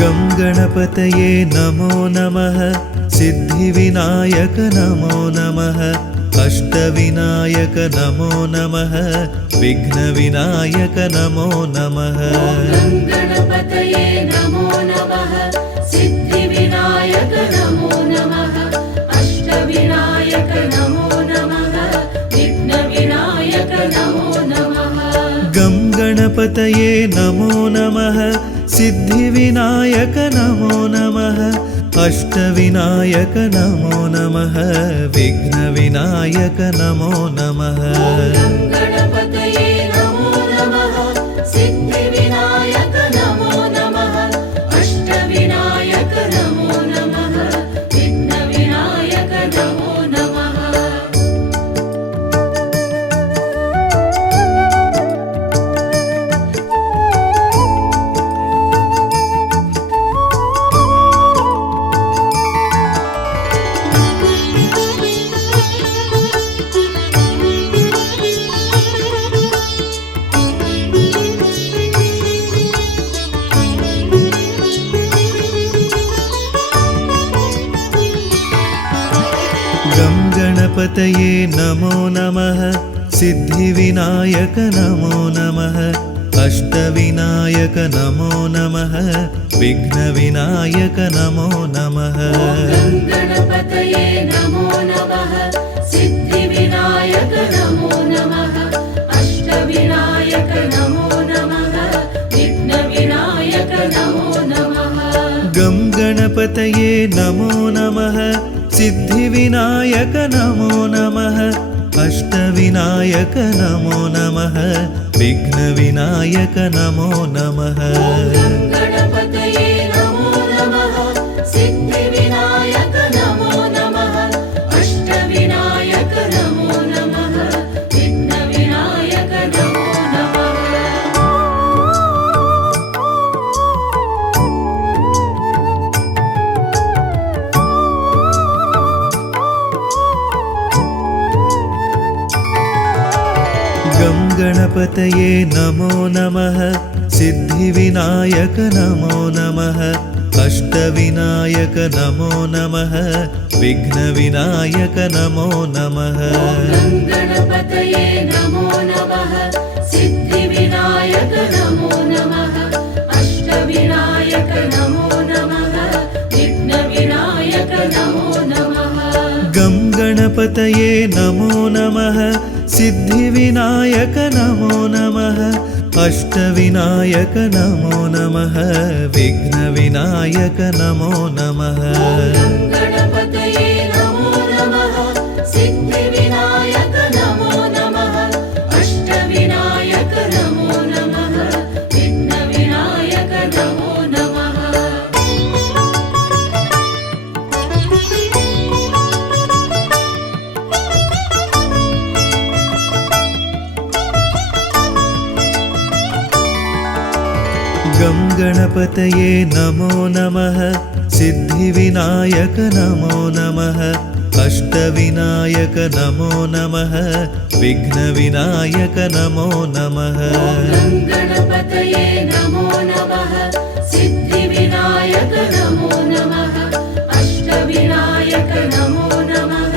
गं गणपतये नमो नमः सिद्धिविनायक नमो नमः अष्टविनायक नमो नमः विघ्नविनायक नमो नमः गं गणपतये नमो नमः सिद्धिविनायक नमो नमः अष्टविनायक नमो नमः विघ्नविनायक नमो नमः गं गणपतये नमो नमः सिद्धिविनायक नमो नमः अष्टविनायक नमो नमः विघ्नविनायक नमो नमः गं गणपतये नमो नमः सिद्धिविनायक नमो नमः अष्टविनायक नमो नमः विघ्नविनायक नमो नमः गं गणपतये नमो नमः सिद्धिविनायक नमो नमः अष्टविनायक नमो नमः विघ्नविनायक नमो नमः गं गणपतये नमो नमः सिद्धिविनायक नमो नमः अष्टविनायक नमो नमः विघ्नविनायक नमो नमः गं गणपतये नमो नमः सिद्धिविनायक नमो नमः अष्टविनायक नमो नमः विघ्नविनायक नमो नमः गं गणपतये नमो नमः सिद्धिविनायक नमो नमः अष्टविनायक नमो नमः विघ्नविनायक नमो नमः गं गणपतये नमो नमः सिद्धिविनायक नमो नमः अष्टविनायक नमो नमः विघ्नविनायक नमो नमः गं गणपतये नमो नमः सिद्धिविनायक नमो नमः अष्टविनायक नमो नमः विघ्नविनायक नमो नमः गं गणपतये नमो नमः सिद्धिविनायक नमो नमः अष्टविनायक नमो नमः विघ्नविनायक नमो नमः गं गणपतये नमो नमः सिद्धिविनायक नमो नमः अष्टविनायक नमो नमः विघ्नविनायक नमो नमः गं गणपतये नमो नमः सिद्धिविनायक नमो नमः अष्टविनायक नमो नमः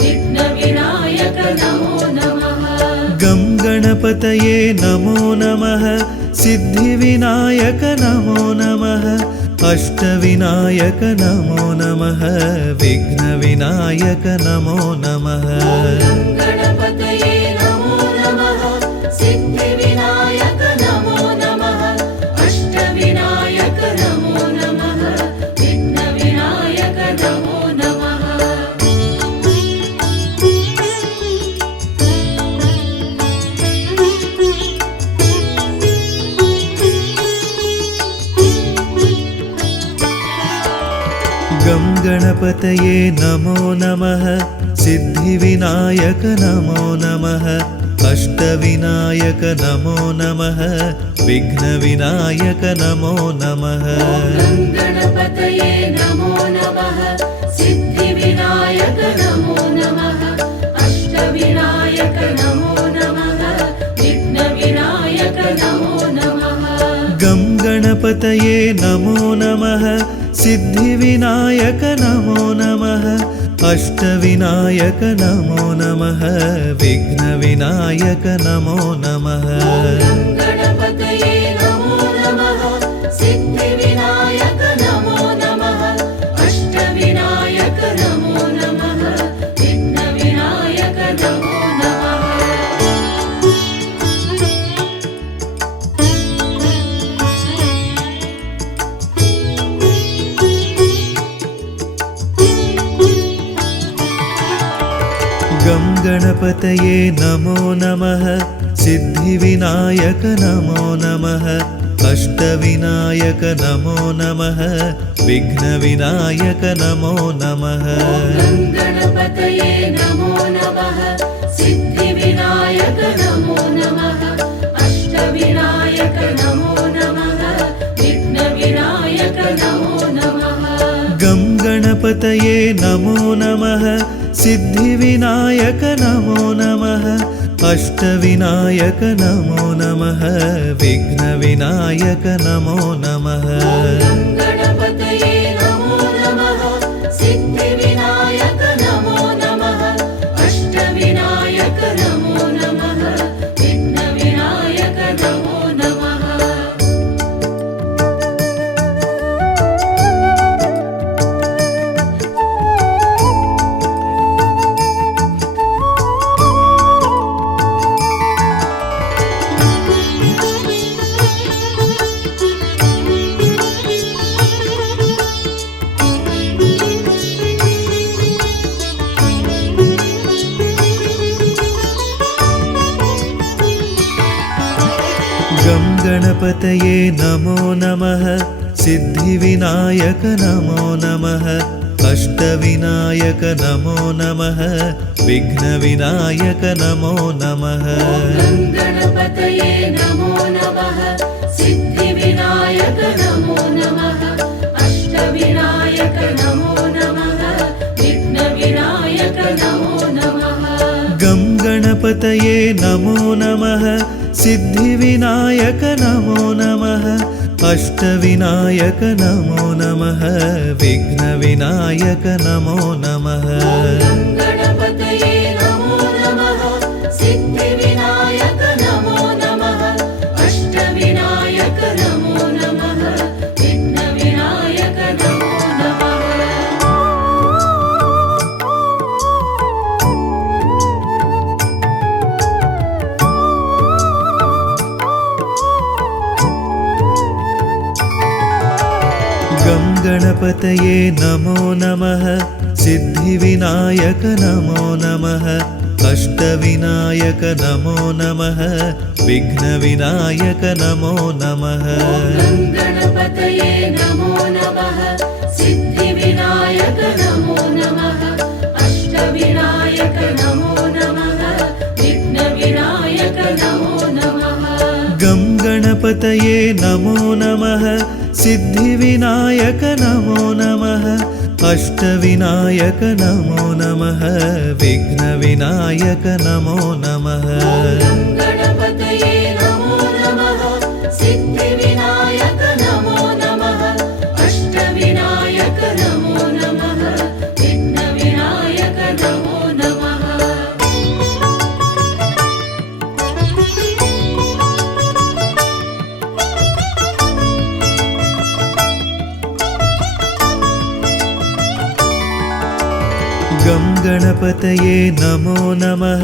विघ्नविनायक नमो नमः गं गणपतये नमो नमः सिद्धिविनायक नमो नमः अष्टविनायक नमो नमः विघ्नविनायक नमो नमः गं गणपतये नमो नमः सिद्धिविनायक नमो नमः अष्टविनायक नमो नमः विघ्नविनायक नमो नमः गं गणपतये नमो नमः सिद्धिविनायक नमो नमः अष्टविनायक नमो नमः विघ्नविनायक नमो नमः गं गणपतये नमो नमः सिद्धिविनायक नमो नमः अष्टविनायक नमो नमः विघ्नविनायक नमो नमः गं गणपतये नमो नमः सिद्धिविनायक नमो नमः अष्टविनायक नमो नमः विघ्नविनायक नमो नमः गं गणपतये नमो नमः सिद्धिविनायक नमो नमः अष्टविनायक नमो नमः विघ्नविनायक नमो नमः गणपतये नमो नमः सिद्धिविनायक नमो नमः अष्टविनायक नमो नमः विघ्नविनायक नमो नमः गं गणपतये नमो नमः सिद्धिविनायक नमो नमः अष्टविनायक नमो नमः विघ्नविनायक नमो नमः गणपतये नमो नमः सिद्धिविनायक नमो नमः अष्टविनायक नमो नमः विघ्नविनायक नमो नमः गं गणपतये नमो नमः सिद्धिविनायक नमो नमः अष्टविनायक नमो नमः विघ्नविनायक नमो नमः गणपतये नमो नमः सिद्धिविनायक नमो नमः अष्टविनायक नमो नमः विघ्नविनायक नमो नमः गं गणपतये नमो नमः सिद्धिविनायक नमो नमः अष्टविनायक नमो नमः विघ्नविनायक नमो नमः गणपतये नमो नमः सिद्धिविनायक नमो नमः अष्टविनायक नमो नमः विघ्नविनायक नमो नमः गं गणपतये नमो नमः सिद्धिविनायक नमो नमः अष्टविनायक नमो नमः विघ्नविनायक नमो नमः गणपतये नमो नमः सिद्धिविनायक नमो नमः अष्टविनायक नमो नमः विघ्नविनायक नमो नमः गं गणपतये नमो नमः सिद्धिविनायक नमो नमः अष्टविनायक नमो नमः विघ्नविनायक नमो नमः गणपतये नमो नमः सिद्धिविनायक नमो नमः अष्टविनायक नमो नमः विघ्नविनायक नमो नमः गं गणपतये नमो नमः सिद्धिविनायक नमो नमः अष्टविनायक नमो नमः विघ्नविनायक नमो नमः गणपतये नमो नमः सिद्धिविनायक नमो नमः अष्टविनायक नमो नमः विघ्नविनायक नमो नमः गं गणपतये नमो नमः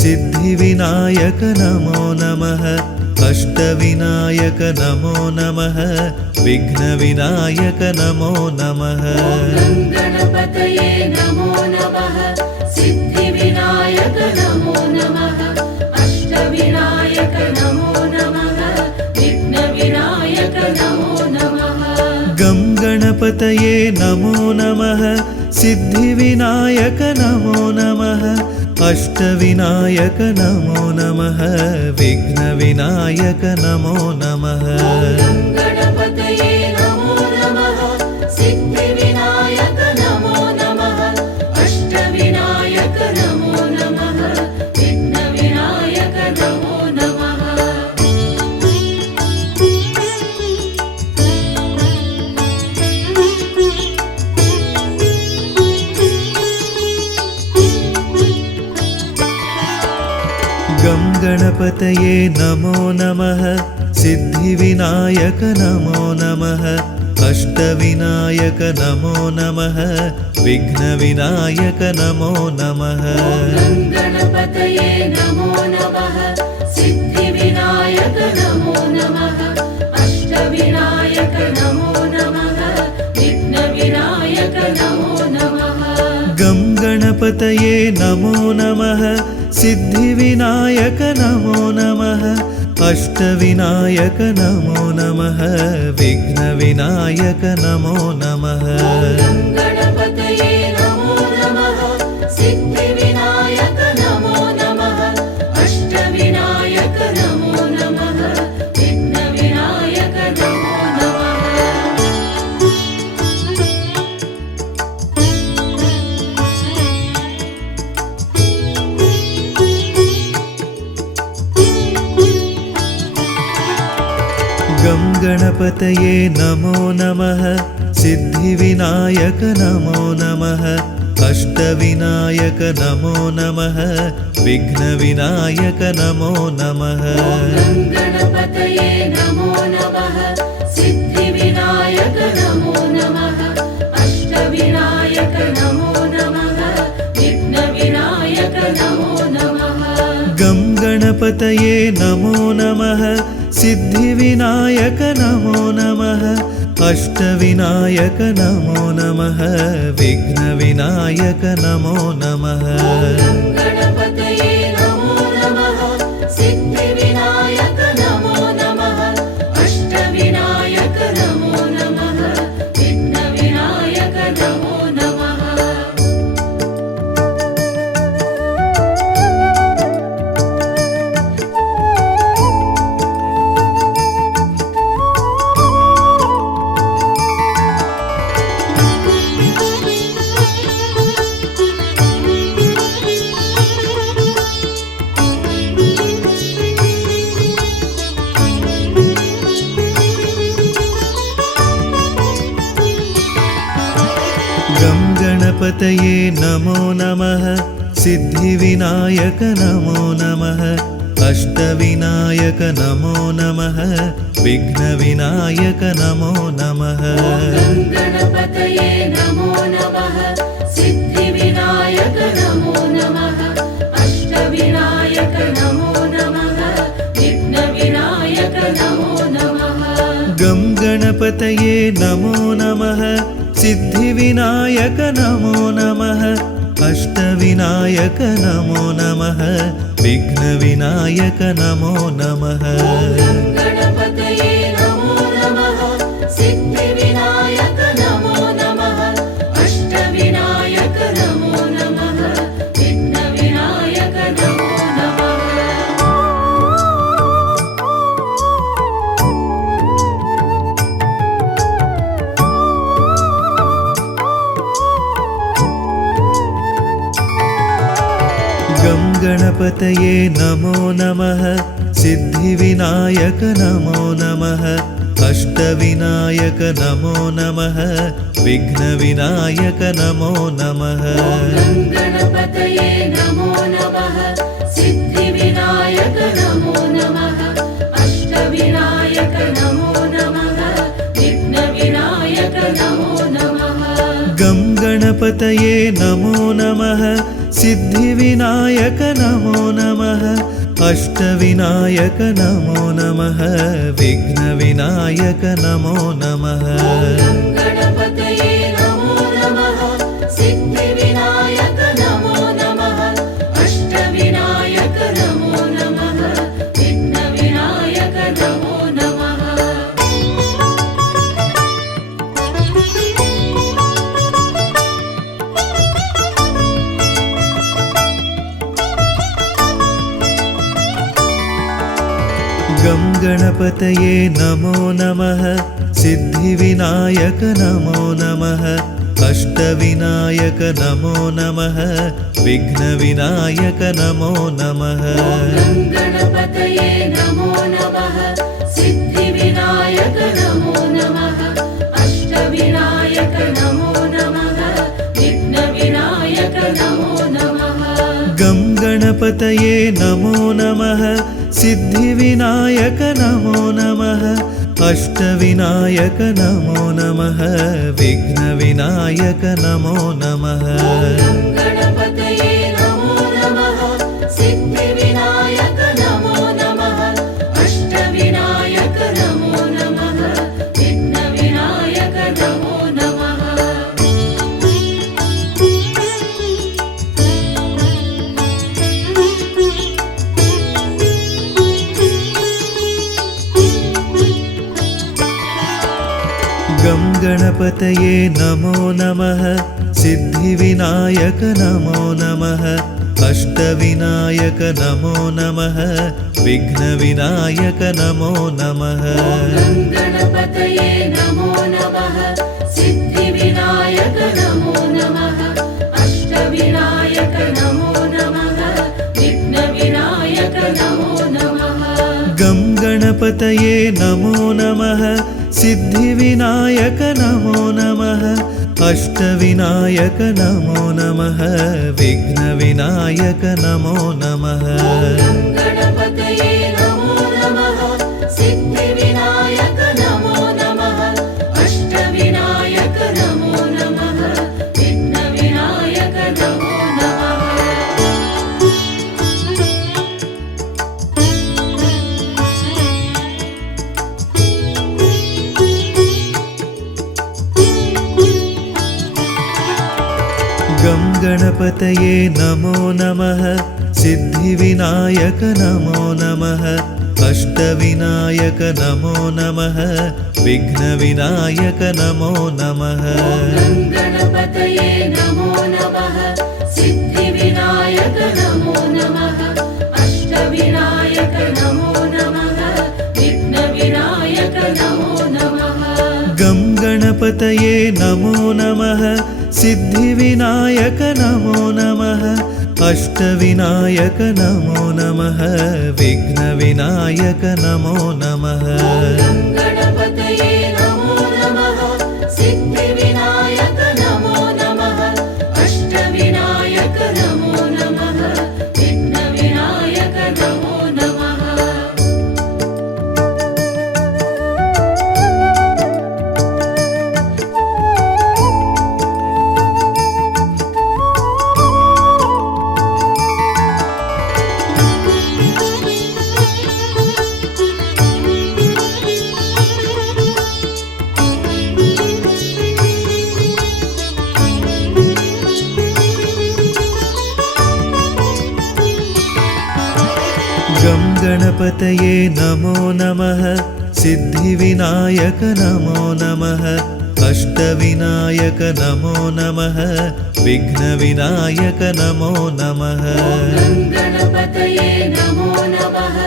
सिद्धिविनायक नमो नमः अष्टविनायक नमो नमः विघ्नविनायक नमो नमः गणपतये नमो नमः सिद्धिविनायक नमो नमः अष्टविनायक नमो नमः विघ्नविनायक नमो नमः गं गणपतये नमो नमः सिद्धिविनायक नमो नमः अष्टविनायक नमो नमः विघ्नविनायक नमो नमः गणपतये नमो नमः सिद्धिविनायक नमो नमः अष्टविनायक नमो नमः विघ्नविनायक नमो नमः गणपतये नमो नमः सिद्धिविनायक नमो नमः अष्टविनायक नमो नमः विघ्नविनायक नमो नमः गणपतये नमो नमः सिद्धिविनायक नमो नमः अष्टविनायक नमो नमः विघ्नविनायक नमो नमः गं गणपतये नमो नमः सिद्धिविनायक नमो नमः अष्टविनायक नमो नमः विघ्नविनायक नमो नमः गणपतये नमो नमः सिद्धिविनायक नमो नमः अष्टविनायक नमो नमः विघ्नविनायक नमो नमः गं गणपतये नमो नमः सिद्धिविनायक नमो नमः अष्टविनायक नमो नमः विघ्नविनायक नमो नमः गणपतये नमो नमः सिद्धिविनायक नमो नमः अष्टविनायक नमो नमः विघ्नविनायक नमो नमः गं गणपतये नमो नमः सिद्धिविनायक नमो नमः अष्टविनायक नमो नमः विघ्नविनायक नमो नमः गणपतये नमो नमः सिद्धिविनायक नमो नमः अष्टविनायक नमो नमः विघ्नविनायक नमो नमः गं गणपतये नमो नमः सिद्धिविनायक नमो नमः अष्टविनायक नमो नमः विघ्नविनायक नमो नमः गणपतये नमो नमः सिद्धिविनायक नमो नमः अष्टविनायक नमो नमः विघ्नविनायक नमो नमः गं गणपतये नमो नमः सिद्धिविनायक नमो नमः अष्टविनायक नमो नमः विघ्नविनायक नमो नमः गणपतये नमो नमः सिद्धिविनायक नमो नमः अष्टविनायक नमो नमः विघ्नविनायक नमो नमः गं गणपतये नमो नमः सिद्धिविनायक नमो नमः अष्टविनायक नमो नमः विघ्नविनायक नमो नमः गणपतये नमो नमः सिद्धिविनायक नमो नमः अष्टविनायक नमो नमः विघ्नविनायक नमो नमः गं गणपतये नमो नमः सिद्धिविनायक नमो नमः अष्टविनायक नमो नमः विघ्नविनायक नमो नमः गणपतये नमो नमः सिद्धिविनायक नमो नमः अष्टविनायक नमो नमः विघ्नविनायक नमो नमः गं गणपतये नमो नमः सिद्धिविनायक नमो नमः अष्टविनायक नमो नमः विघ्नविनायक नमो नमः गणपतये नमो नमः सिद्धिविनायक नमो नमः अष्टविनायक नमो नमः विघ्नविनायक नमो नमः गं गणपतये नमो नमः सिद्धिविनायक नमो नमः अष्टविनायक नमो नमः विघ्नविनायक नमो नमः गणपतये नमो नमः सिद्धिविनायक नमो नमः अष्टविनायक नमो नमः विघ्नविनायक नमो नमः गं गणपतये नमो नमः सिद्धिविनायक नमो नमः अष्टविनायक नमो नमः विघ्नविनायक नमो नमः गणपतये नमो नमः सिद्धिविनायक नमो नमः अष्टविनायक नमो नमः विघ्नविनायक नमो नमः गं गणपतये नमो नमः सिद्धिविनायक नमो नमः अष्टविनायक नमो नमः विघ्नविनायक नमो नमः गणपतये नमो नमः सिद्धिविनायक नमो नमः अष्टविनायक नमो नमः विघ्नविनायक नमो नमः गं गणपतये नमो नमः सिद्धिविनायक नमो नमः अष्टविनायक नमो नमः विघ्नविनायक नमो नमः गणपतये नमो नमः सिद्धिविनायक नमो नमः अष्टविनायक नमो नमः विघ्नविनायक नमो नमः गं गणपतये नमो नमः सिद्धिविनायक नमो नमः अष्टविनायक नमो नमः विघ्नविनायक नमो नमः गणपतये नमो नमः सिद्धिविनायक नमो नमः अष्टविनायक नमो नमः विघ्नविनायक नमो नमः गं गणपतये नमो नमः सिद्धिविनायक नमो नमः अष्टविनायक नमो नमः विघ्नविनायक नमो नमः गणपतये नमो नमः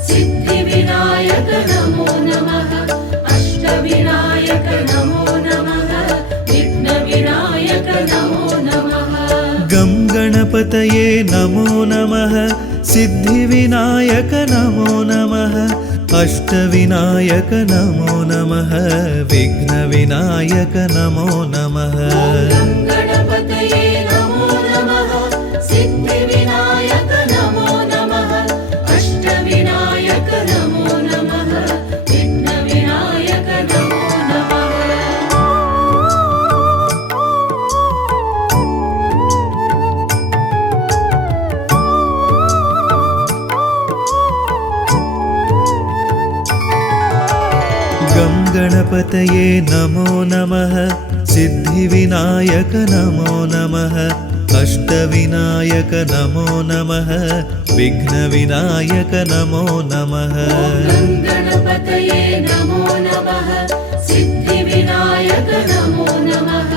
सिद्धिविनायक नमो नमः अष्टविनायक नमो नमः विघ्नविनायक नमो नमः गं गणपतये नमो नमः सिद्धिविनायक नमो नमः अष्टविनायक नमो नमः विघ्नविनायक नमो नमः गणपतये नमो नमः सिद्धिविनायक नमो नमः अष्टविनायक नमो नमः विघ्नविनायक नमो नमः गं गणपतये नमो नमः सिद्धिविनायक नमो नमः अष्टविनायक नमो नमः विघ्नविनायक नमो नमः गणपतये नमो नमः सिद्धिविनायक नमो नमः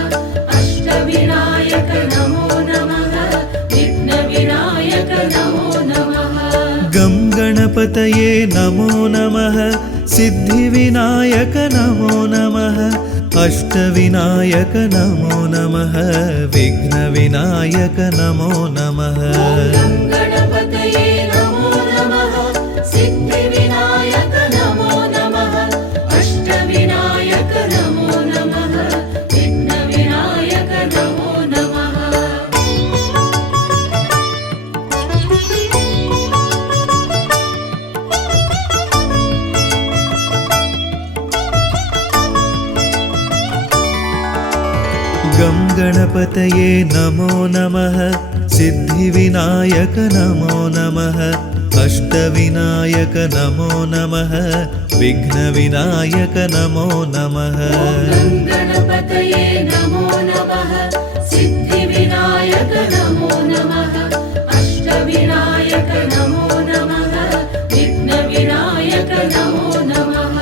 अष्टविनायक नमो नमः विघ्नविनायक नमो नमः गं गणपतये नमो नमः सिद्धिविनायक नमो नमः अष्टविनायक नमो नमः विघ्नविनायक नमो नमः गणपतये नमो नमः सिद्धिविनायक नमो नमः अष्टविनायक नमो नमः विघ्नविनायक नमो नमः गणपतये नमो नमः सिद्धिविनायक नमो नमः अष्टविनायक नमो नमः विघ्नविनायक नमो नमः गणपतये नमो नमः सिद्धिविनायक नमो नमः अष्टविनायक नमो नमः विघ्नविनायक नमो नमः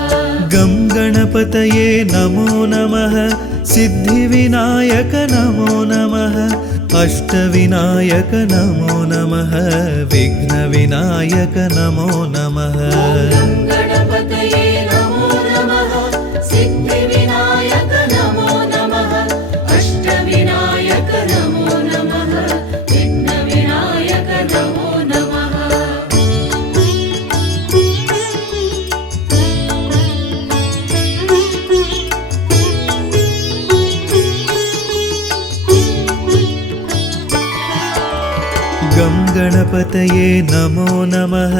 गं गणपतये नमो नमः सिद्धिविनायक नमो नमः अष्टविनायक नमो नमः विघ्नविनायक नमो नमः गणपतये नमो नमः सिद्धिविनायक नमो नमः अष्टविनायक नमो नमः विघ्नविनायक नमो नमः गं गणपतये नमो नमः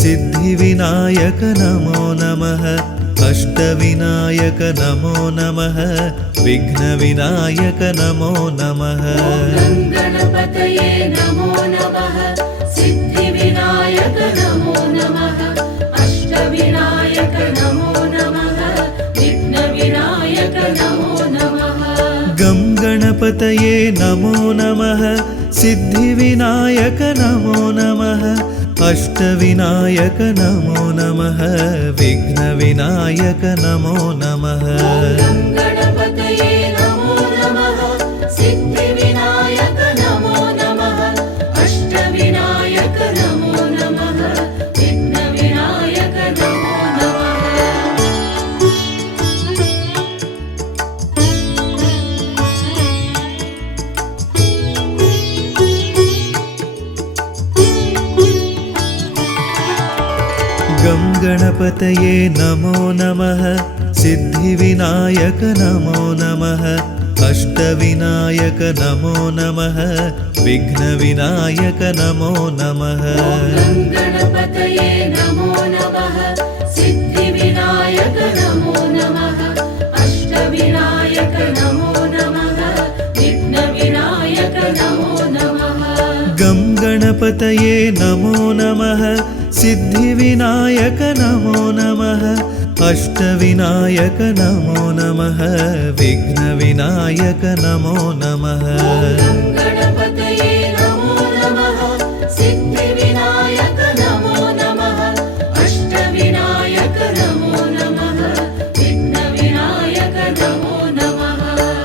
सिद्धिविनायक नमो नमः अष्टविनायक नमो नमः विघ्नविनायक नमो नमः गणपतये नमो नमः सिद्धिविनायक नमो नमः अष्टविनायक नमो नमः विघ्नविनायक नमो नमः गं गणपतये नमो नमः सिद्धिविनायक नमो नमः अष्टविनायक नमो नमः विघ्नविनायक नमो नमः गणपतये नमो नमः सिद्धिविनायक नमो नमः अष्टविनायक नमो नमः विघ्नविनायक नमो नमः गं गणपतये नमो नमः सिद्धिविनायक नमो नमः अष्टविनायक नमो नमः विघ्नविनायक नमो नमः गणपतये नमो नमः सिद्धिविनायक नमो नमः अष्टविनायक नमो नमः विघ्नविनायक नमो नमः गं गणपतये नमो नमः सिद्धिविनायक नमो नमः अष्टविनायक नमो नमः विघ्नविनायक नमो नमः गणपतये नमो नमः सिद्धिविनायक नमो नमः अष्टविनायक नमो नमः विघ्नविनायक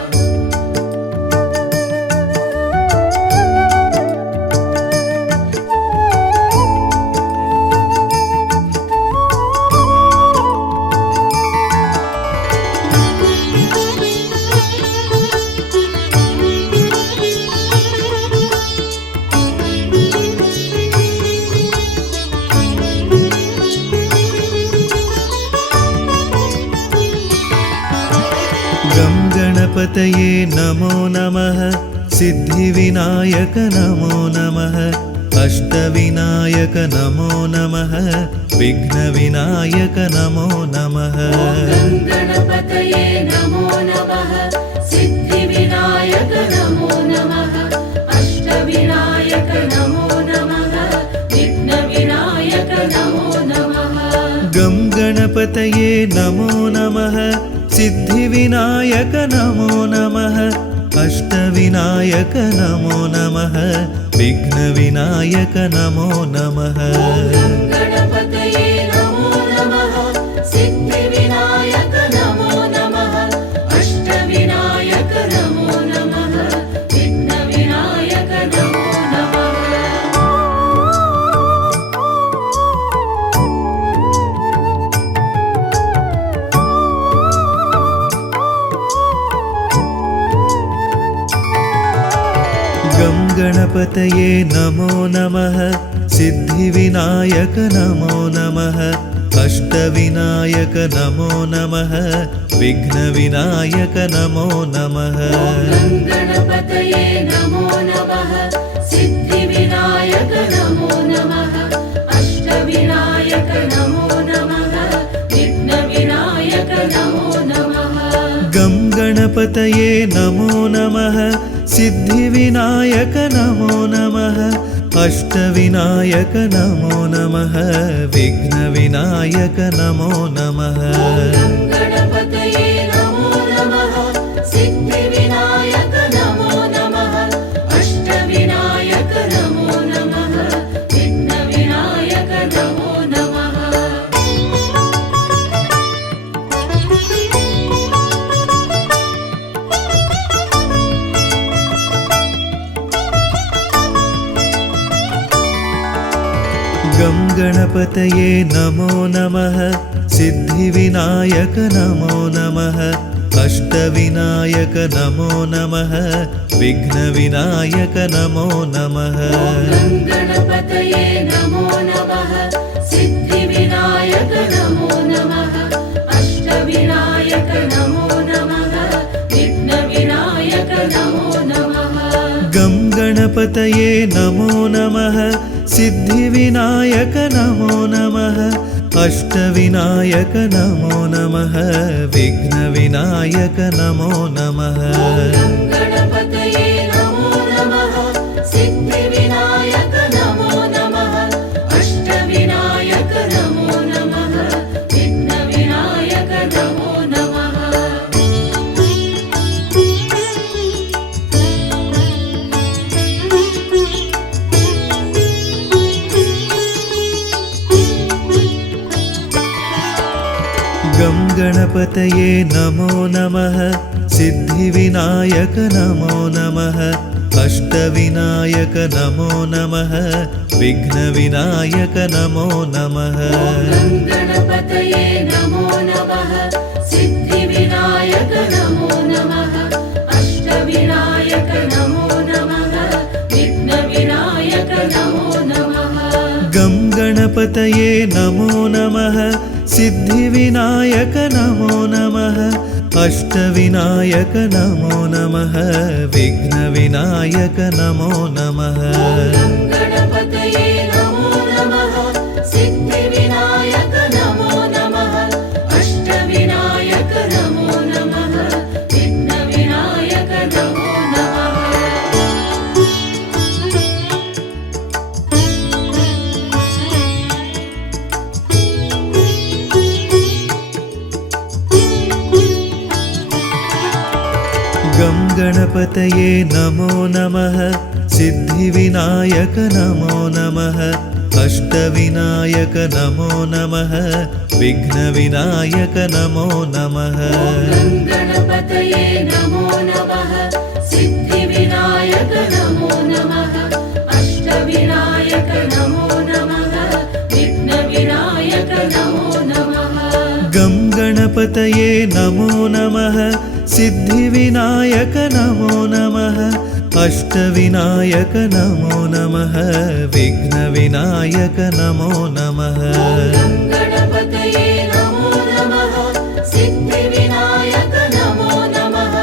नमो नमः गं गणपतये नमो नमः सिद्धिविनायक नमो नमः अष्टविनायक नमो नमः विघ्नविनायक नमो नमः गणपतये नमो नमः सिद्धिविनायक नमो नमः अष्टविनायक नमो नमः विघ्नविनायक नमो नमः गं गणपतये नमो नमः सिद्धिविनायक नमो नमः अष्टविनायक नमो नमः विघ्नविनायक नमो नमः गणपतये नमो नमः सिद्धिविनायक नमो नमः अष्टविनायक नमो नमः विघ्नविनायक नमो नमः गं गणपतये नमो नमः सिद्धिविनायक नमो नमः अष्टविनायक नमो नमः विघ्नविनायक नमो नमः गणपतये नमो नमः सिद्धिविनायक नमो नमः अष्टविनायक नमो नमः विघ्नविनायक नमो नमः गं गणपतये गङ्गणपतये नमो नमः सिद्धिविनायक नमो नमः अष्टविनायक नमो नमः विघ्नविनायक नमो नमः गणपतये नमो नमः सिद्धिविनायक नमो नमः अष्टविनायक नमो नमः विघ्नविनायक नमो नमः गं गणपतये नमो नमः सिद्धिविनायक नमो नमः अष्टविनायक नमो नमः विघ्नविनायक नमो नमः गणपतये नमो नमः सिद्धिविनायक नमो नमः अष्टविनायक नमो नमः विघ्नविनायक नमो नमः गं गणपतये नमो नमः सिद्धिविनायक नमो नमः अष्टविनायक नमो नमः विघ्नविनायक नमो नमः गणपतये नमो नमः सिद्धिविनायक नमो नमः अष्टविनायक नमो नमः विघ्नविनायक नमो नमः गं गणपतये नमो नमः सिद्धिविनायक नमो नमः अष्टविनायक नमो नमः विघ्नविनायक नमो नमः गणपतये नमो नमः सिद्धिविनायक नमो नमः अष्टविनायक नमो नमः विघ्नविनायक नमो नमः गं गणपतये नमो नमः सिद्धिविनायक नमो नमः अष्टविनायक नमो नमः विघ्नविनायक नमो नमः गणपतये नमो नमः सिद्धिविनायक नमो नमः अष्टविनायक नमो नमः विघ्नविनायक नमो नमः गं गणपतये नमो नमः सिद्धिविनायक नमो नमः अष्टविनायक नमो नमः विघ्नविनायक नमो नमः गणपतये नमो नमः सिद्धिविनायक नमो नमः अष्टविनायक नमो नमः विघ्नविनायक नमो नमः गं गणपतये नमो नमः सिद्धिविनायक नमो नमः अष्टविनायक नमो नमः विघ्नविनायक नमो नमः गणपतये नमो नमः सिद्धिविनायक नमो नमः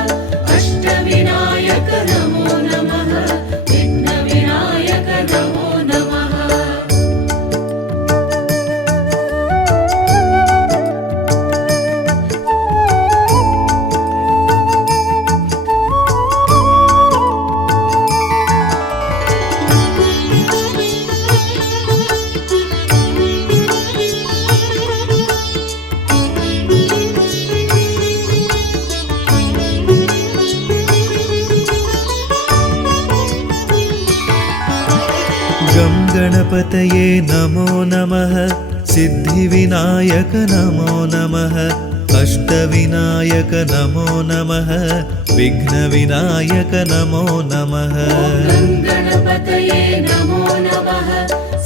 अष्टविनायक नमो नमः विघ्नविनायक नमो नमः गं गणपतये नमो नमः सिद्धिविनायक नमो नमः अष्टविनायक नमो नमः विघ्नविनायक नमो नमः गणपतये नमो नमः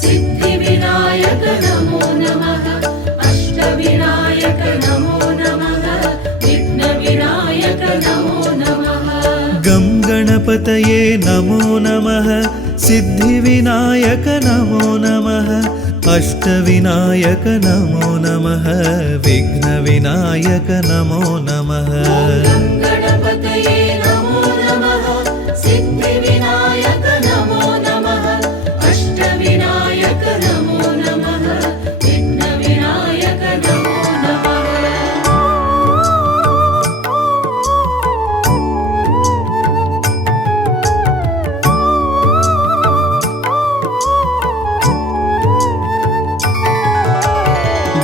सिद्धिविनायक नमो नमः अष्टविनायक नमो नमः विघ्नविनायक नमो नमः गं गणपतये नमो नमः सिद्धिविनायक नमो नमः अष्टविनायक नमो नमः विघ्नविनायक नमो नमः गणपतये नमो नमः सिद्धिविनायक नमो नमः अष्टविनायक नमो नमः विघ्नविनायक नमो नमः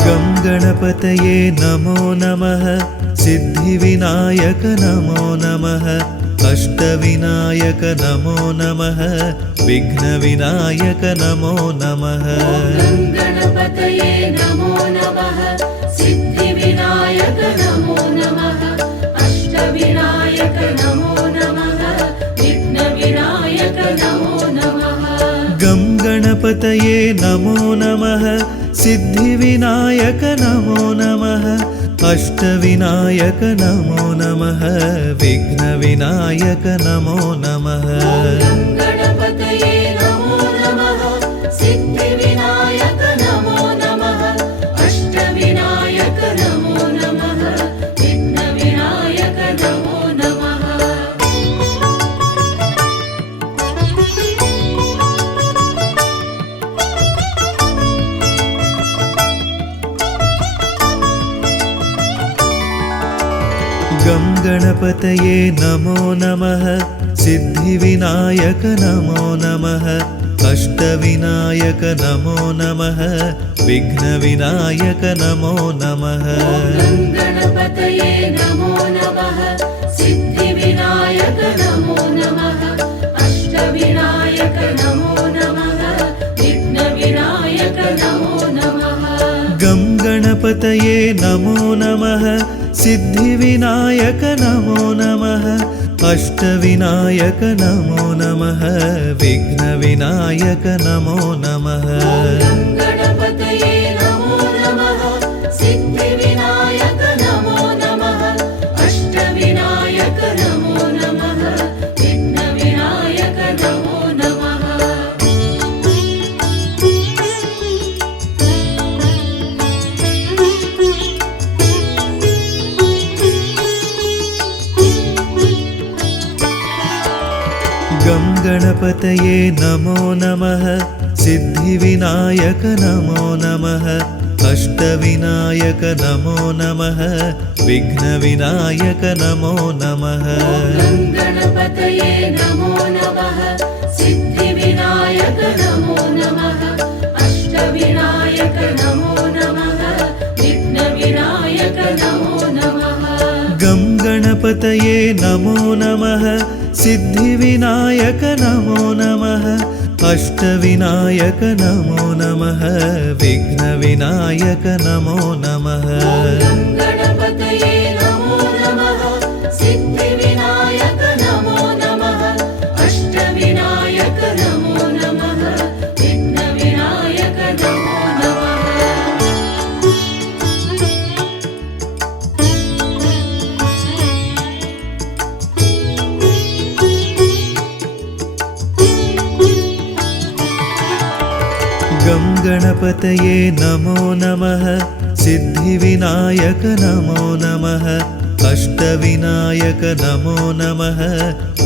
गं गणपतये नमो नमः सिद्धिविनायक नमो नमः अष्टविनायक नमो नमः विघ्नविनायक नमो नमः गं गणपतये नमो नमः सिद्धिविनायक नमो नमः अष्टविनायक नमो नमः विघ्नविनायक नमो नमः गं गणपतये नमो नमः सिद्धिविनायक नमो नमः अष्टविनायक नमो नमः विघ्नविनायक नमो नमः गं गणपतये नमो नमः सिद्धिविनायक नमो नमः अष्टविनायक नमो नमः विघ्नविनायक नमो नमः गं गणपतये नमो नमः सिद्धिविनायक नमो नमः अष्टविनायक नमो नमः विघ्नविनायक नमो नमः गं गणपतये नमो नमः सिद्धिविनायक नमो नमः अष्टविनायक नमो नमः विघ्नविनायक नमो नमः गं गणपतये नमो नमः सिद्धिविनायक नमो नमः अष्टविनायक नमो नमः विघ्नविनायक नमो नमः गं गणपतये नमो नमः सिद्धिविनायक नमो नमः अष्टविनायक नमो नमः विघ्नविनायक नमो नमः गं गणपतये नमो नमः सिद्धिविनायक नमो नमः अष्टविनायक नमो नमः विघ्नविनायक नमो नमः गं गणपतये नमो नमः सिद्धिविनायक नमो नमः अष्टविनायक नमो नमः विघ्नविनायक नमो नमः गं गणपतये नमो नमः सिद्धिविनायक नमो नमः अष्टविनायक नमो नमः विघ्नविनायक नमो नमः गं गणपतये नमो नमः सिद्धिविनायक नमो नमः अष्टविनायक नमो नमः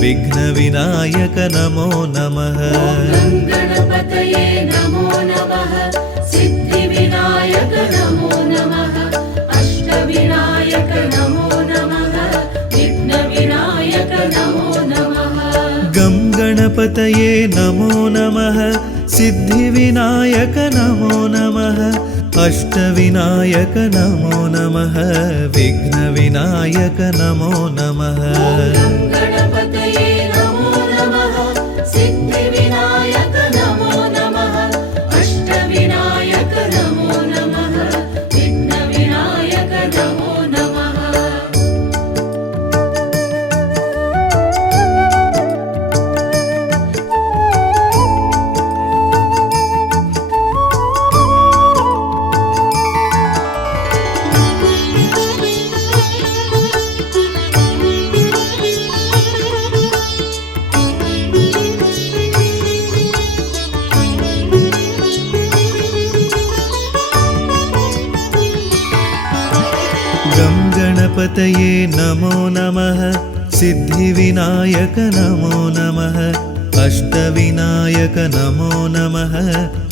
विघ्नविनायक नमो नमः गं गणपतये नमो नमः सिद्धिविनायक नमो नमः अष्टविनायक नमो नमः विघ्नविनायक नमो नमः गं गणपतये नमो नमः सिद्धिविनायक नमो नमः अष्टविनायक नमो नमः विघ्नविनायक नमो नमः गं गणपतये नमो नमः सिद्धिविनायक नमो नमः अष्टविनायक नमो नमः विघ्नविनायक नमो नमः गं गणपतये नमो नमः सिद्धिविनायक नमो नमः अष्टविनायक नमो नमः विघ्नविनायक नमो नमः गं गणपतये नमो नमः सिद्धिविनायक नमो नमः अष्टविनायक नमो नमः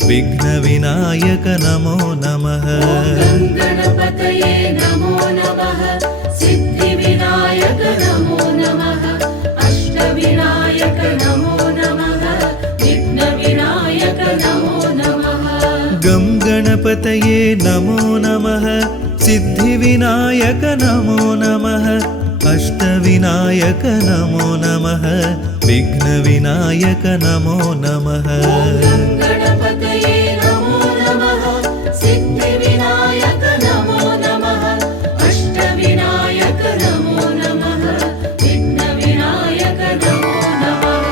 विघ्नविनायक नमो नमः गं गणपतये नमो नमः सिद्धिविनायक नमो नमः अष्टविनायक नमो नमः विघ्नविनायक नमो नमः गं गणपतये गङ्गणपतये नमो नमः सिद्धिविनायक नमो नमः अष्टविनायक नमो नमः विघ्नविनायक नमो नमः गणपतये नमो नमः सिद्धिविनायक नमो नमः अष्टविनायक नमो नमः विघ्नविनायक नमो नमः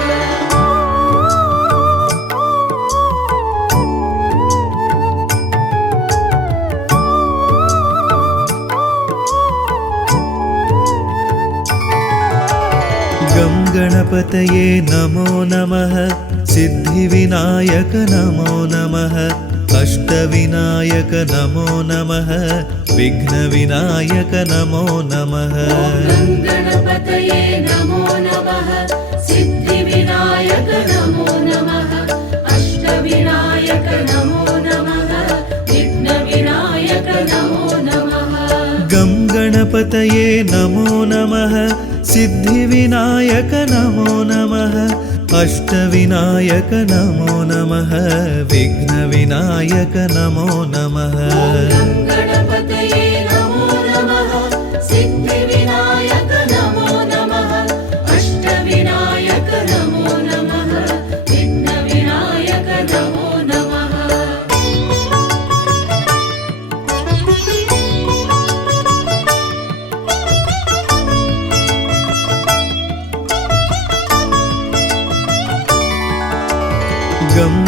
गं गणपतये नमो नमः सिद्धिविनायक नमो नमः अष्टविनायक नमो नमः विघ्नविनायक नमो नमः गणपतये नमो नमः सिद्धिविनायक नमो नमः अष्टविनायक नमो नमः विघ्नविनायक नमो नमः गं गणपतये नमो नमः सिद्धिविनायक नमो नमः अष्टविनायक नमो नमः विघ्नविनायक नमो नमः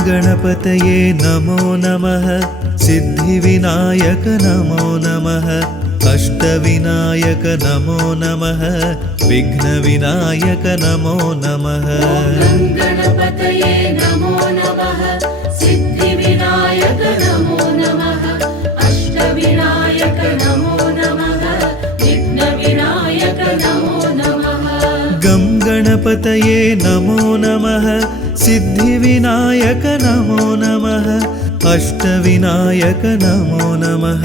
गणपतये नमो नमः सिद्धिविनायक नमो नमः अष्टविनायक नमो नमः विघ्नविनायक नमो नमः गं गणपतये नमो नमः सिद्धिविनायक नमो नमः अष्टविनायक नमो नमः विघ्नविनायक नमो नमः गणपतये नमो नमः सिद्धिविनायक नमो नमः अष्टविनायक नमो नमः विघ्नविनायक नमो नमः गं गणपतये नमो नमः सिद्धिविनायक नमो नमः अष्टविनायक नमो नमः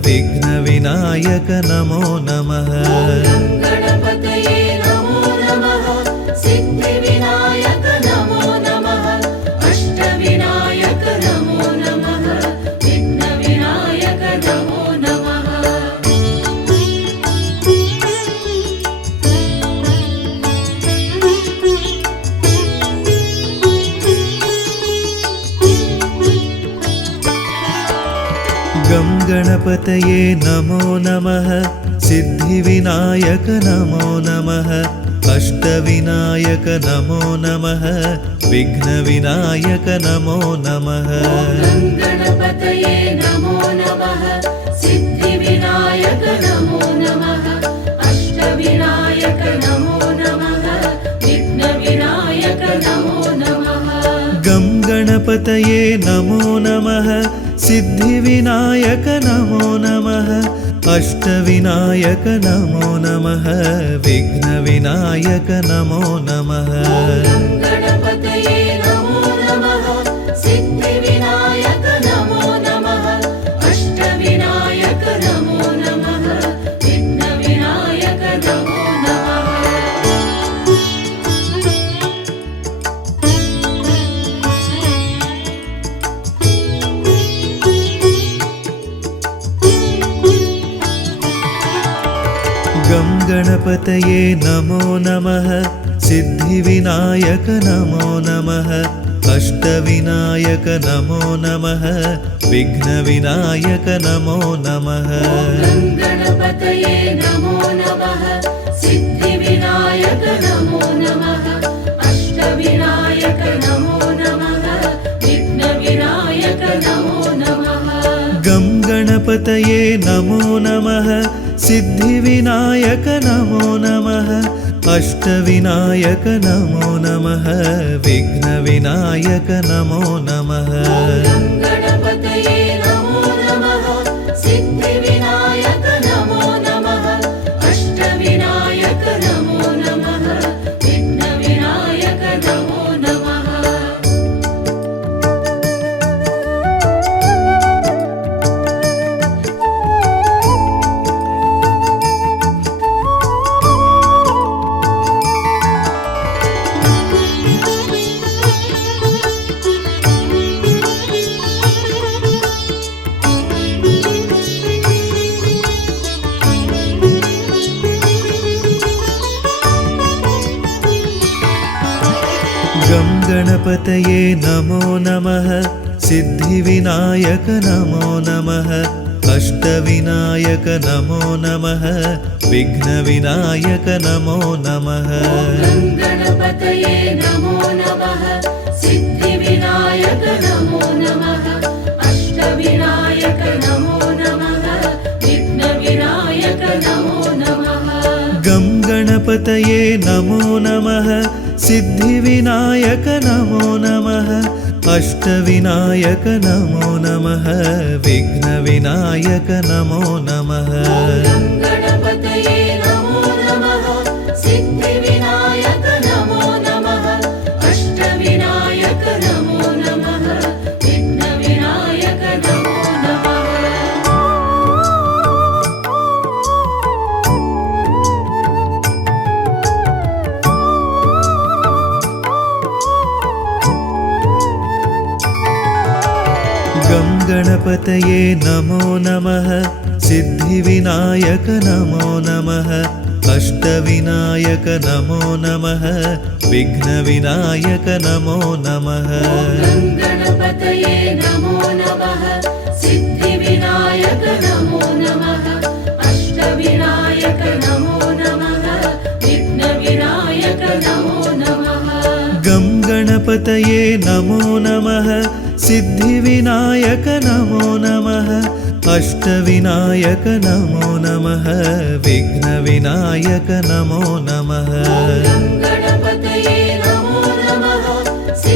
विघ्नविनायक नमो नमः गणपतये नमो नमः सिद्धिविनायक नमो नमः अष्टविनायक नमो नमः विघ्नविनायक नमो नमः गं गणपतये नमो नमः सिद्धिविनायक नमो नमः अष्टविनायक नमो नमः विघ्नविनायक नमो नमः गणपतये नमो नमः सिद्धिविनायक नमो नमः अष्टविनायक नमो नमः विघ्नविनायक नमो नमः गं गणपतये नमो नमः सिद्धिविनायक नमो नमः अष्टविनायक नमो नमः विघ्नविनायक नमो नमः गणपतये नमो नमः सिद्धिविनायक नमो नमः अष्टविनायक नमो नमः विघ्नविनायक नमो नमः गं गणपतये नमो नमः सिद्धिविनायक नमो नमः अष्टविनायक नमो नमः विघ्नविनायक नमो नमः गणपतये नमो नमः सिद्धिविनायक नमो नमः अष्टविनायक नमो नमः विघ्नविनायक नमो नमः गं गणपतये नमो नमः सिद्धिविनायक नमो नमः अष्टविनायक नमो नमः विघ्नविनायक नमो नमः गणपतये नमो नमः सिद्धिविनायक नमो नमः अष्टविनायक नमो नमः विघ्नविनायक नमो नमः गणपतये नमो नमः सिद्धिविनायक नमो नमः अष्टविनायक नमो नमः विघ्नविनायक नमो नमः गणपतये नमो नमः सिद्धिविनायक नमो नमः अष्टविनायक नमो नमः विघ्नविनायक नमो नमः गं गणपतये नमो नमः सिद्धिविनायक नमो नमः अष्टविनायक नमो नमः विघ्नविनायक नमो नमः गणपतये नमो नमः सिद्धिविनायक नमो नमः अष्टविनायक नमो नमः विघ्नविनायक नमो नमः गं गणपतये नमो नमः सिद्धिविनायक नमो नमः अष्टविनायक नमो नमः विघ्नविनायक नमो नमः गणपतये नमो नमः सिद्धिविनायक नमो नमः अष्टविनायक नमो नमः विघ्नविनायक नमो नमः गं गणपतये नमो नमः सिद्धिविनायक नमो नमः अष्टविनायक नमो नमः विघ्नविनायक नमो नमः गणपतये नमो नमः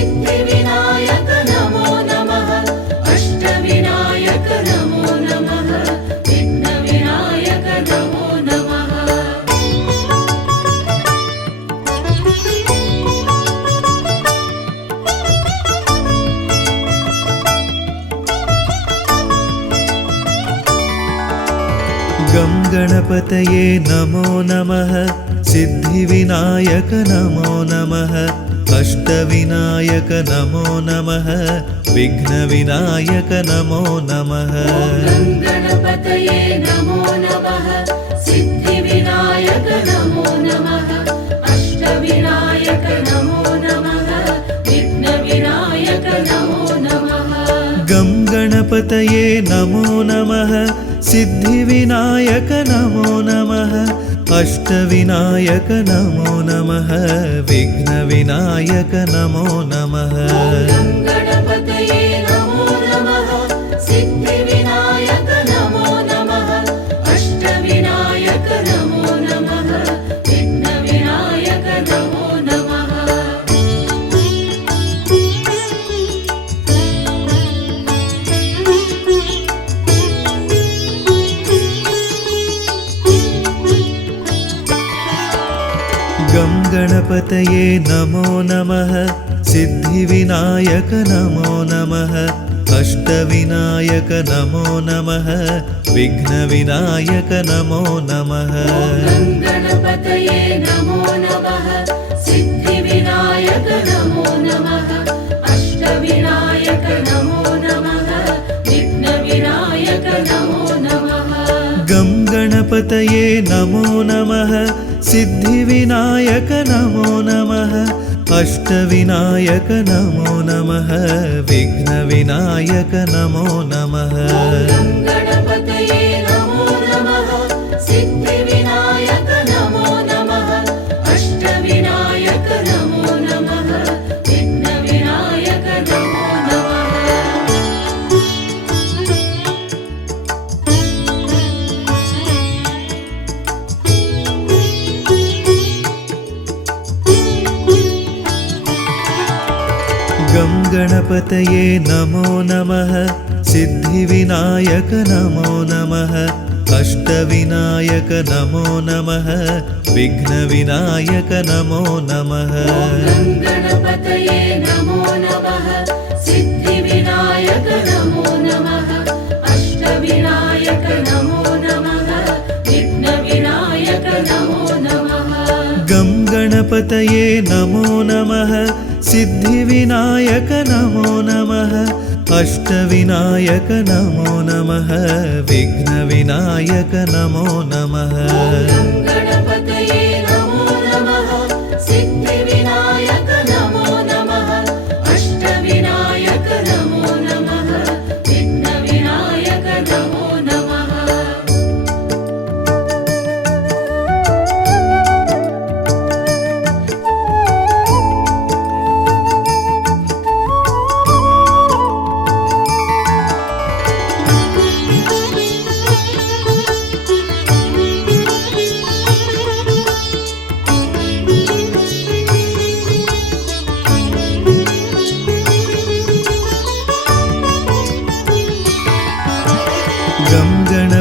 सिद्धिविनायक नमो नमः अष्टविनायक नमो नमः विघ्नविनायक नमो नमः गं गणपतये नमो नमः सिद्धिविनायक नमो नमः अष्टविनायक नमो नमः विघ्नविनायक नमो नमः गणपतये नमो नमः सिद्धिविनायक नमो नमः अष्टविनायक नमो नमः विघ्नविनायक नमो नमः गं गणपतये नमो नमः सिद्धिविनायक नमो नमः अष्टविनायक नमो नमः विघ्नविनायक नमो नमः गणपतये नमो नमः सिद्धिविनायक नमो नमः अष्टविनायक नमो नमः विघ्नविनायक नमो नमः गं गणपतये नमो नमः सिद्धिविनायक नमो नमः अष्टविनायक नमो नमः विघ्नविनायक नमो नमः गणपतये नमो नमः सिद्धिविनायक नमो नमः अष्टविनायक नमो नमः विघ्नविनायक नमो नमः गं गणपतये नमो नमः सिद्धिविनायक नमो नमः अष्टविनायक नमो नमः विघ्नविनायक नमो नमः गणपतये नमो नमः सिद्धिविनायक नमो नमः अष्टविनायक नमो नमः विघ्नविनायक नमो नमः गं गणपतये नमो नमः सिद्धिविनायक नमो नमः अष्टविनायक नमो नमः विघ्नविनायक नमो नमः गणपतये नमो नमः सिद्धिविनायक नमो नमः अष्टविनायक नमो नमः विघ्नविनायक नमो नमः गं गणपतये नमो नमः सिद्धिविनायक नमो नमः अष्टविनायक नमो नमः विघ्नविनायक नमो नमः गणपतये नमो नमः सिद्धिविनायक नमो नमः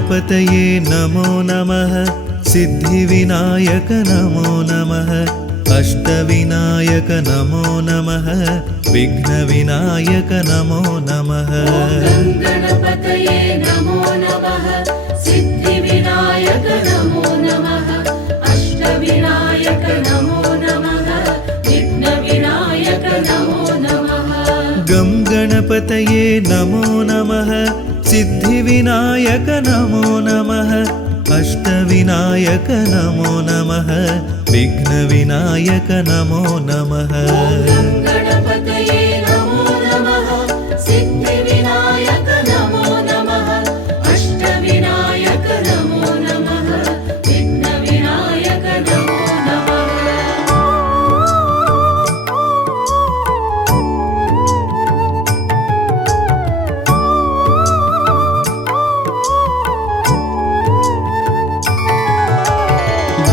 गणपतये नमो नमः सिद्धिविनायक नमो नमः अष्टविनायक नमो नमः विघ्नविनायक नमो नमः गणपतये नमो नमः सिद्धिविनायक नमो नमः अष्टविनायक नमो नमः विघ्नविनायक नमो नमः गं गणपतये नमो नमः सिद्धिविनायक नमो नमः अष्टविनायक नमो नमः विघ्नविनायक नमो नमः गणपतये नमो नमः सिद्धिविनायक नमो नमः अष्टविनायक नमो नमः विघ्नविनायक नमो नमः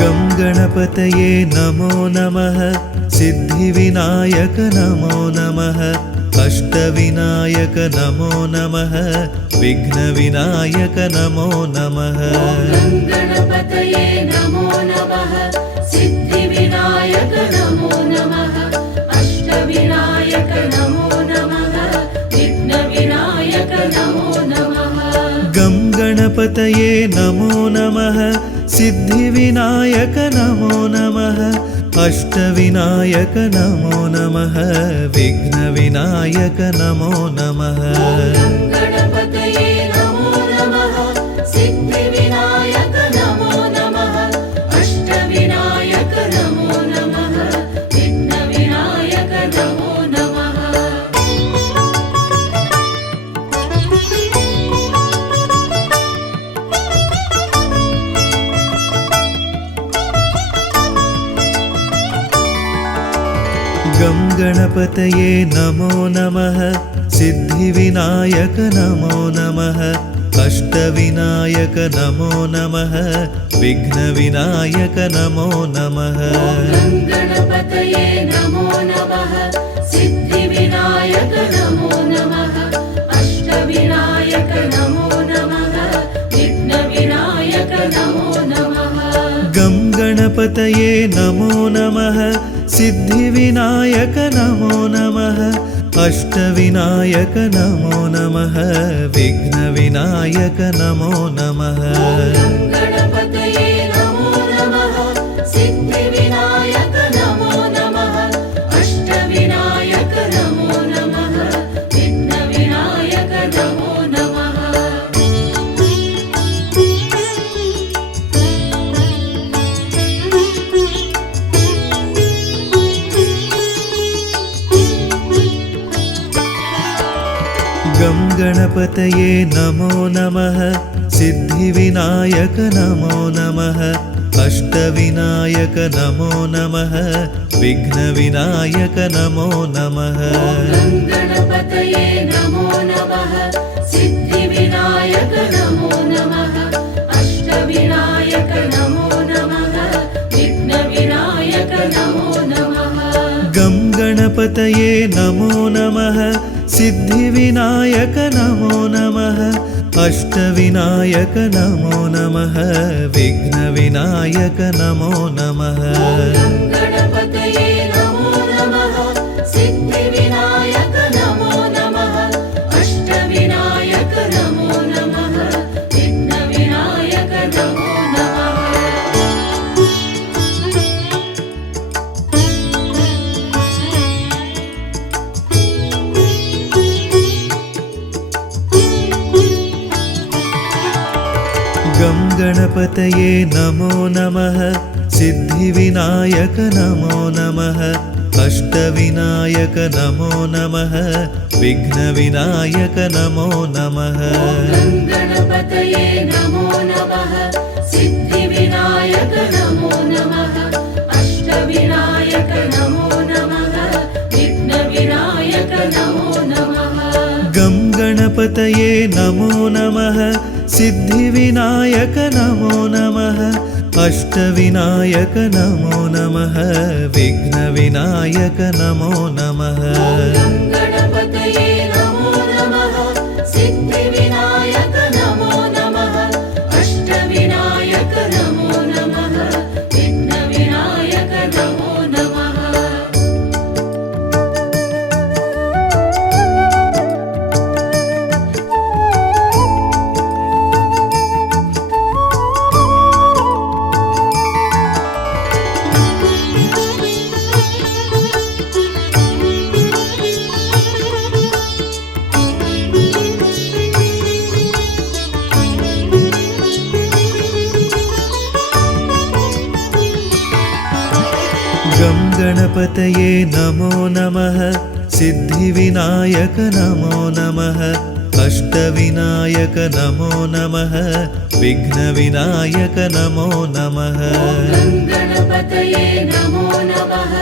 गं गणपतये नमो नमः सिद्धिविनायक नमो नमः अष्टविनायक नमो नमः विघ्नविनायक नमो नमः गणपतये नमो नमः सिद्धिविनायक नमो नमः अष्टविनायक नमो नमः विघ्नविनायक नमो नमः गं गणपतये नमो नमः सिद्धिविनायक नमो नमः अष्टविनायक नमो नमः विघ्नविनायक नमो नमः गणपतये नमो नमः सिद्धिविनायक नमो नमः अष्टविनायक नमो नमः विघ्नविनायक नमो नमः गं गणपतये नमो नमः सिद्धिविनायक नमो नमः अष्टविनायक नमो नमः विघ्नविनायक नमो नमः गणपतये नमो नमः सिद्धिविनायक नमो नमः अष्टविनायक नमो नमः विघ्नविनायक नमो नमः गं गणपतये नमो नमः सिद्धिविनायक नमो नमः अष्टविनायक नमो नमः विघ्नविनायक नमो नमः गणपतये नमो नमः सिद्धिविनायक नमो नमः अष्टविनायक नमो नमः विघ्नविनायक नमो नमः गं गणपतये नमो नमः सिद्धिविनायक नमो नमः अष्टविनायक नमो नमः विघ्नविनायक नमो नमः गणपतये नमो नमः सिद्धिविनायक नमो नमः अष्टविनायक नमो नमः विघ्नविनायक नमो नमः गं गणपतये नमो नमः सिद्धिविनायक नमो नमः अष्टविनायक नमो नमः विघ्नविनायक नमो नमः गणपतये नमो नमः सिद्धिविनायक नमो नमः अष्टविनायक नमो नमः विघ्नविनायक नमो नमः गं गणपतये नमो नमः सिद्धिविनायक नमो नमः अष्टविनायक नमो नमः विघ्नविनायक नमो नमः गणपतये नमो नमः सिद्धिविनायक नमो नमः अष्टविनायक नमो नमः विघ्नविनायक नमो नमः गं गणपतये नमो नमः सिद्धिविनायक नमो नमः अष्टविनायक नमो नमः विघ्नविनायक नमो नमः गणपतये नमो नमः सिद्धिविनायक नमो नमः गं गणपतये नमो नमः सिद्धिविनायक नमो नमः अष्टविनायक नमो नमः विघ्नविनायक नमो नमः गं गणपतये नमो नमः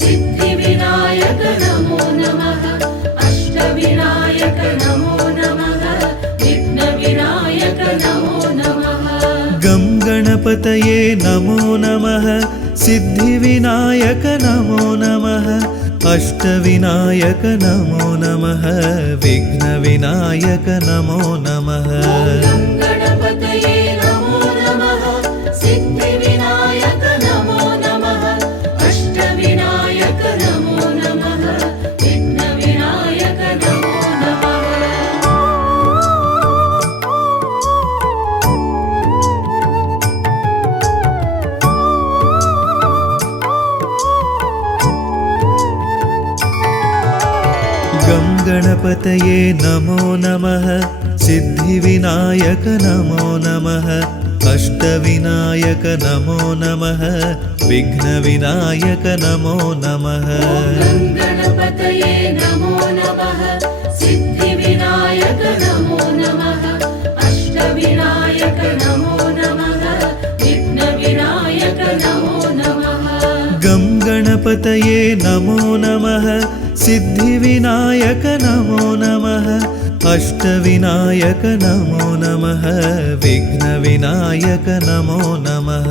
सिद्धिविनायक नमो नमः अष्टविनायक नमो नमः विघ्नविनायक नमो नमः गं गणपतये नमो नमः सिद्धिविनायक नमो नमः अष्टविनायक नमो नमः विघ्नविनायक नमो नमः गं गणपतये नमो नमः सिद्धिविनायक नमो नमः अष्टविनायक नमो नमः विघ्नविनायक नमो नमः गं गणपतये नमो नमः सिद्धिविनायक नमो नमः अष्टविनायक नमो नमः विघ्नविनायक नमो नमः गं गणपतये नमो नमः सिद्धिविनायक नमो नमः अष्टविनायक नमो नमः विघ्नविनायक नमो नमः गं गणपतये नमो नमः सिद्धिविनायक नमो नमः अष्टविनायक नमो नमः विघ्नविनायक नमो नमः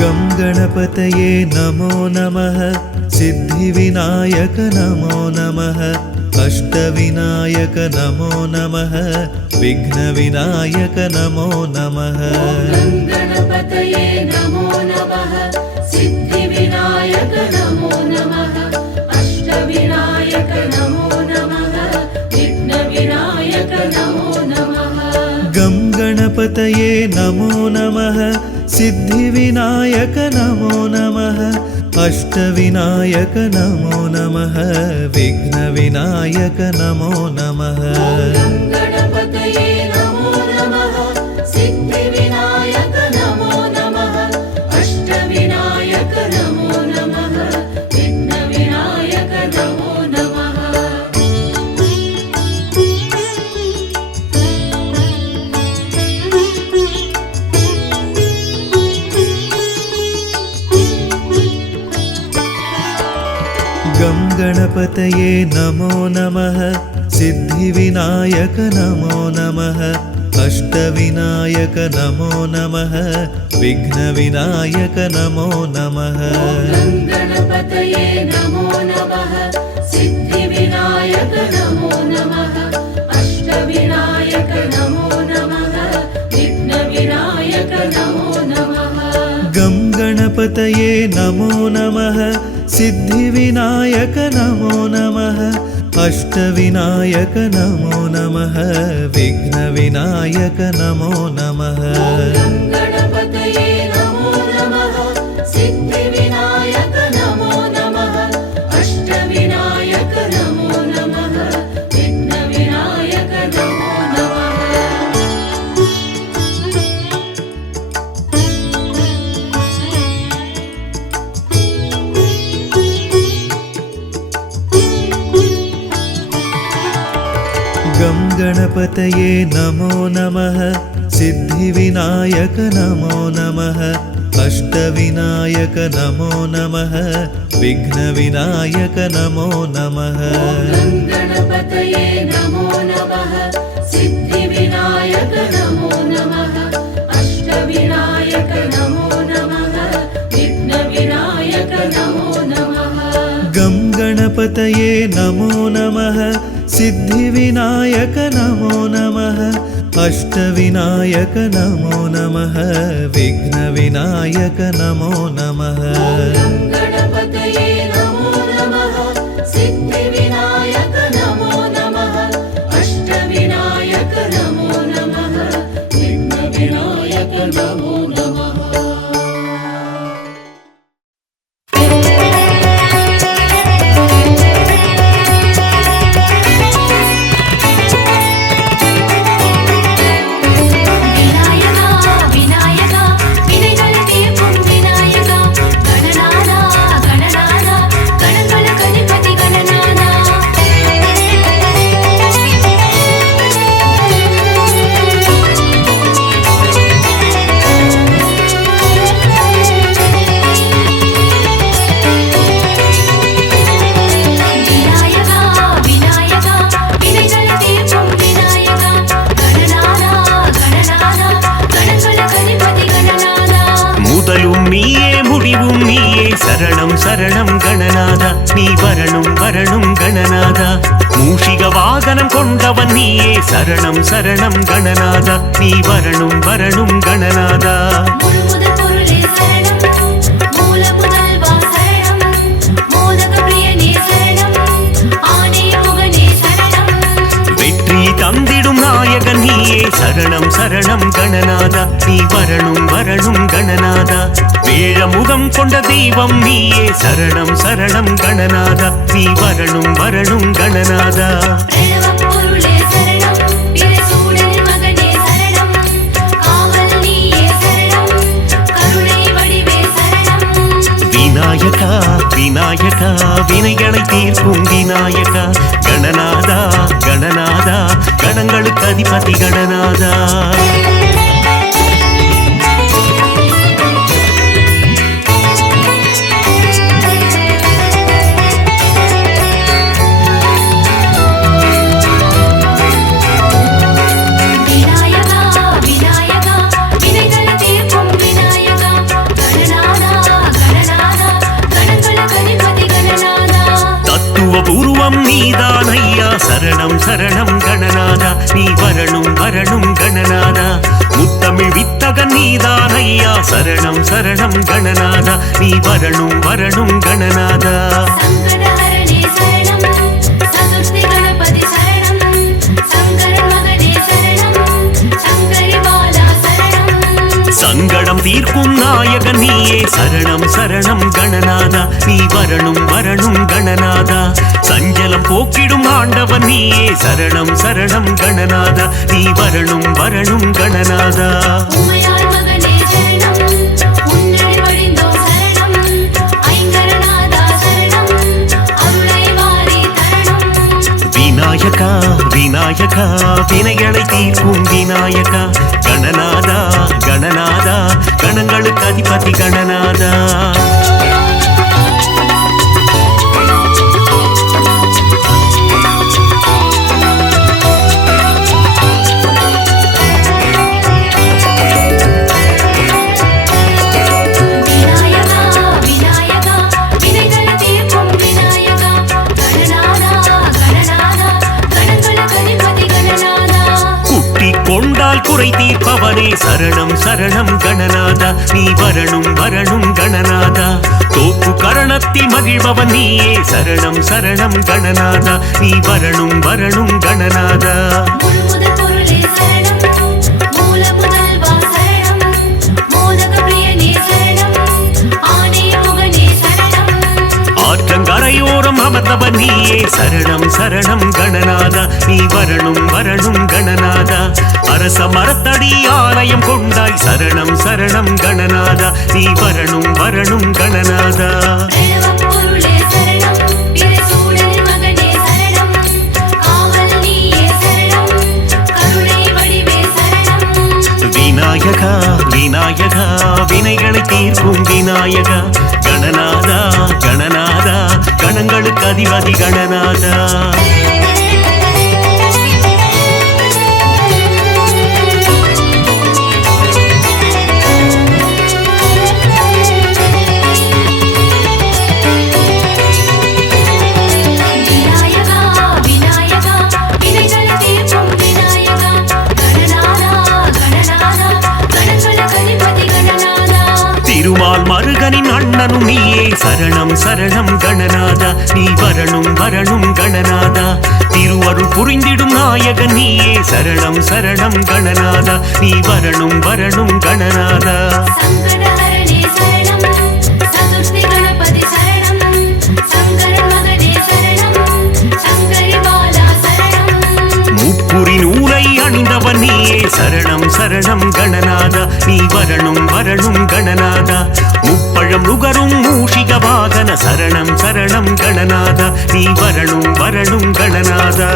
गं गणपतये नमो नमः सिद्धिविनायक नमो नमः अष्टविनायक नमो नमः विघ्नविनायक नमो नमः गं गणपतये नमो नमः सिद्धिविनायक नमो नमः अष्टविनायक नमो नमः विघ्नविनायक नमो नमः गं गणपतये नमो नमः सिद्धिविनायक नमो नमः अष्टविनायक नमो नमः विघ्नविनायक नमो नमः गं गणपतये नमो नमः सिद्धिविनायक नमो नमः अष्टविनायक नमो नमः विघ्नविनायक नमो नमः गं गणपतये नमो नमः सिद्धिविनायक नमो नमः अष्टविनायक नमो नमः विघ्नविनायक नमो नमः गं गणपतये नमो नमः सिद्धिविनायक नमो नमः अष्टविनायक नमो नमः विघ्नविनायक नमो नमः गं गणपतये नमो नमः सिद्धिविनायक नमो नमः अष्टविनायक नमो नमः विघ्नविनायक नमो नमः गं गणपतये नमो नमः सिद्धिविनायक नमो नमः अष्टविनायक नमो नमः विघ्नविनायक नमो नमः गं गणपतये नमो नमः सिद्धिविनायक नमो नमः अष्टविनायक नमो नमः विघ्नविनायक नमो नमः गं गणपतये नमो नमः सिद्धिविनायक नमो नमः अष्टविनायक नमो नमः विघ्नविनायक नमो नमः गं गणपतये नमो नमः सिद्धिविनायक नमो नमः अष्टविनायक नमो नमः विघ्नविनायक नमो नमः गं गणपतये नमो नमः सिद्धिविनायक नमो नमः अष्टविनायक नमो नमः विघ्नविनायक नमो नमः गं गणपतये नमो नमः सिद्धिविनायक नमो नमः சரணம் கணநாதா நீ வரணும் வரணும் கணநாதா மூஷிக வாகனம் கொண்டவன் நீயே சரணம் சரணம் கணநாதா நீ வரணும் வரணும் கணநாதா தந்திடும் நாயகன் நீயே சரணம் சரணம் கணநாதா நீ வரணும் வரணும் கணநாதா வேழமுகம் கொண்ட தெய்வம் நீயே சரணம் சரணம் கணநாதா நீ வரணும் வரணும் கணநாதா விநாயகா விநாயகா வினைகளை தீர்க்கும் விநாயகா கணநாதா கணநாதா கணங்களுக்கு அதிபதி கணநாதா பூர்வம் நீதான் ஐயா சரணம் சரணம் கணநாதா நீ வரணும் வரணும் கணநாதா முத்தமிழ் வித்தகன் நீதான் ஐயா சரணம் சரணம் கணநாதா நீ வரணும் வரணும் கணநாதா சங்கடம் தீர்க்கும் நாயகன் நீயே சரணம் சரணம் கணநாதா நீ வரணும் வரணும் கணநாதா சஞ்சலம் போக்கிடும் ஆண்டவன் நீயே சரணம் சரணம் கணநாதா நீ வரணும் வரணும் கணநாதா விநாயகா விநாயகா வினைகளை தீர்க்கும் விநாயகா கணநாதா கணநாதா கணங்களுக்கு அதிபதி கணநாதா கொண்டால் குறை தீர்ப்பவனே சரணம் சரணம் கணநாதா நீ வரணும் வரணும் கணநாதா தோப்பு கரணத்தில் மகிழ்பவன் நீயே சரணம் சரணம் கணநாதா நீ வரணும் வரணும் கணநாதா ஆற்றங்கரையோரம் அமர்ந்தவன் நீயே சரணம் சரணம் கணநாதா நீ வரணும் வரணும் கணநாதா அரச மரத்தடி ஆலயம் கொண்டாய் சரணம் சரணம் கணநாதா நீ வரணும் வரணும் கணநாதா விநாயகா விநாயகா வினைகளை தீர்க்கும் விநாயகா கணநாதா கணநாதா கணங்களுக்கு அதிபதி கணநாதா திருமால் மருகனின் அண்ணனும் நீயே சரணம் சரணம் கணநாதா நீ வரணும் வரணும் கணநாதா திருவருள் புரிந்திடும் நாயகன் நீயே சரணம் சரணம் கணநாதா நீ வரணும் வரணும் கணநாதா முப்புரி நூலை அணிந்தவன் நீயே சரணம் சரணம் கணநாதா நீ வரணும் வரணும் கணநாதா முப்பழம் நுகரும் மூஷிக வாகன சரணம் சரணம் கணநாதா நீ வரணும் வரணும் கணநாதா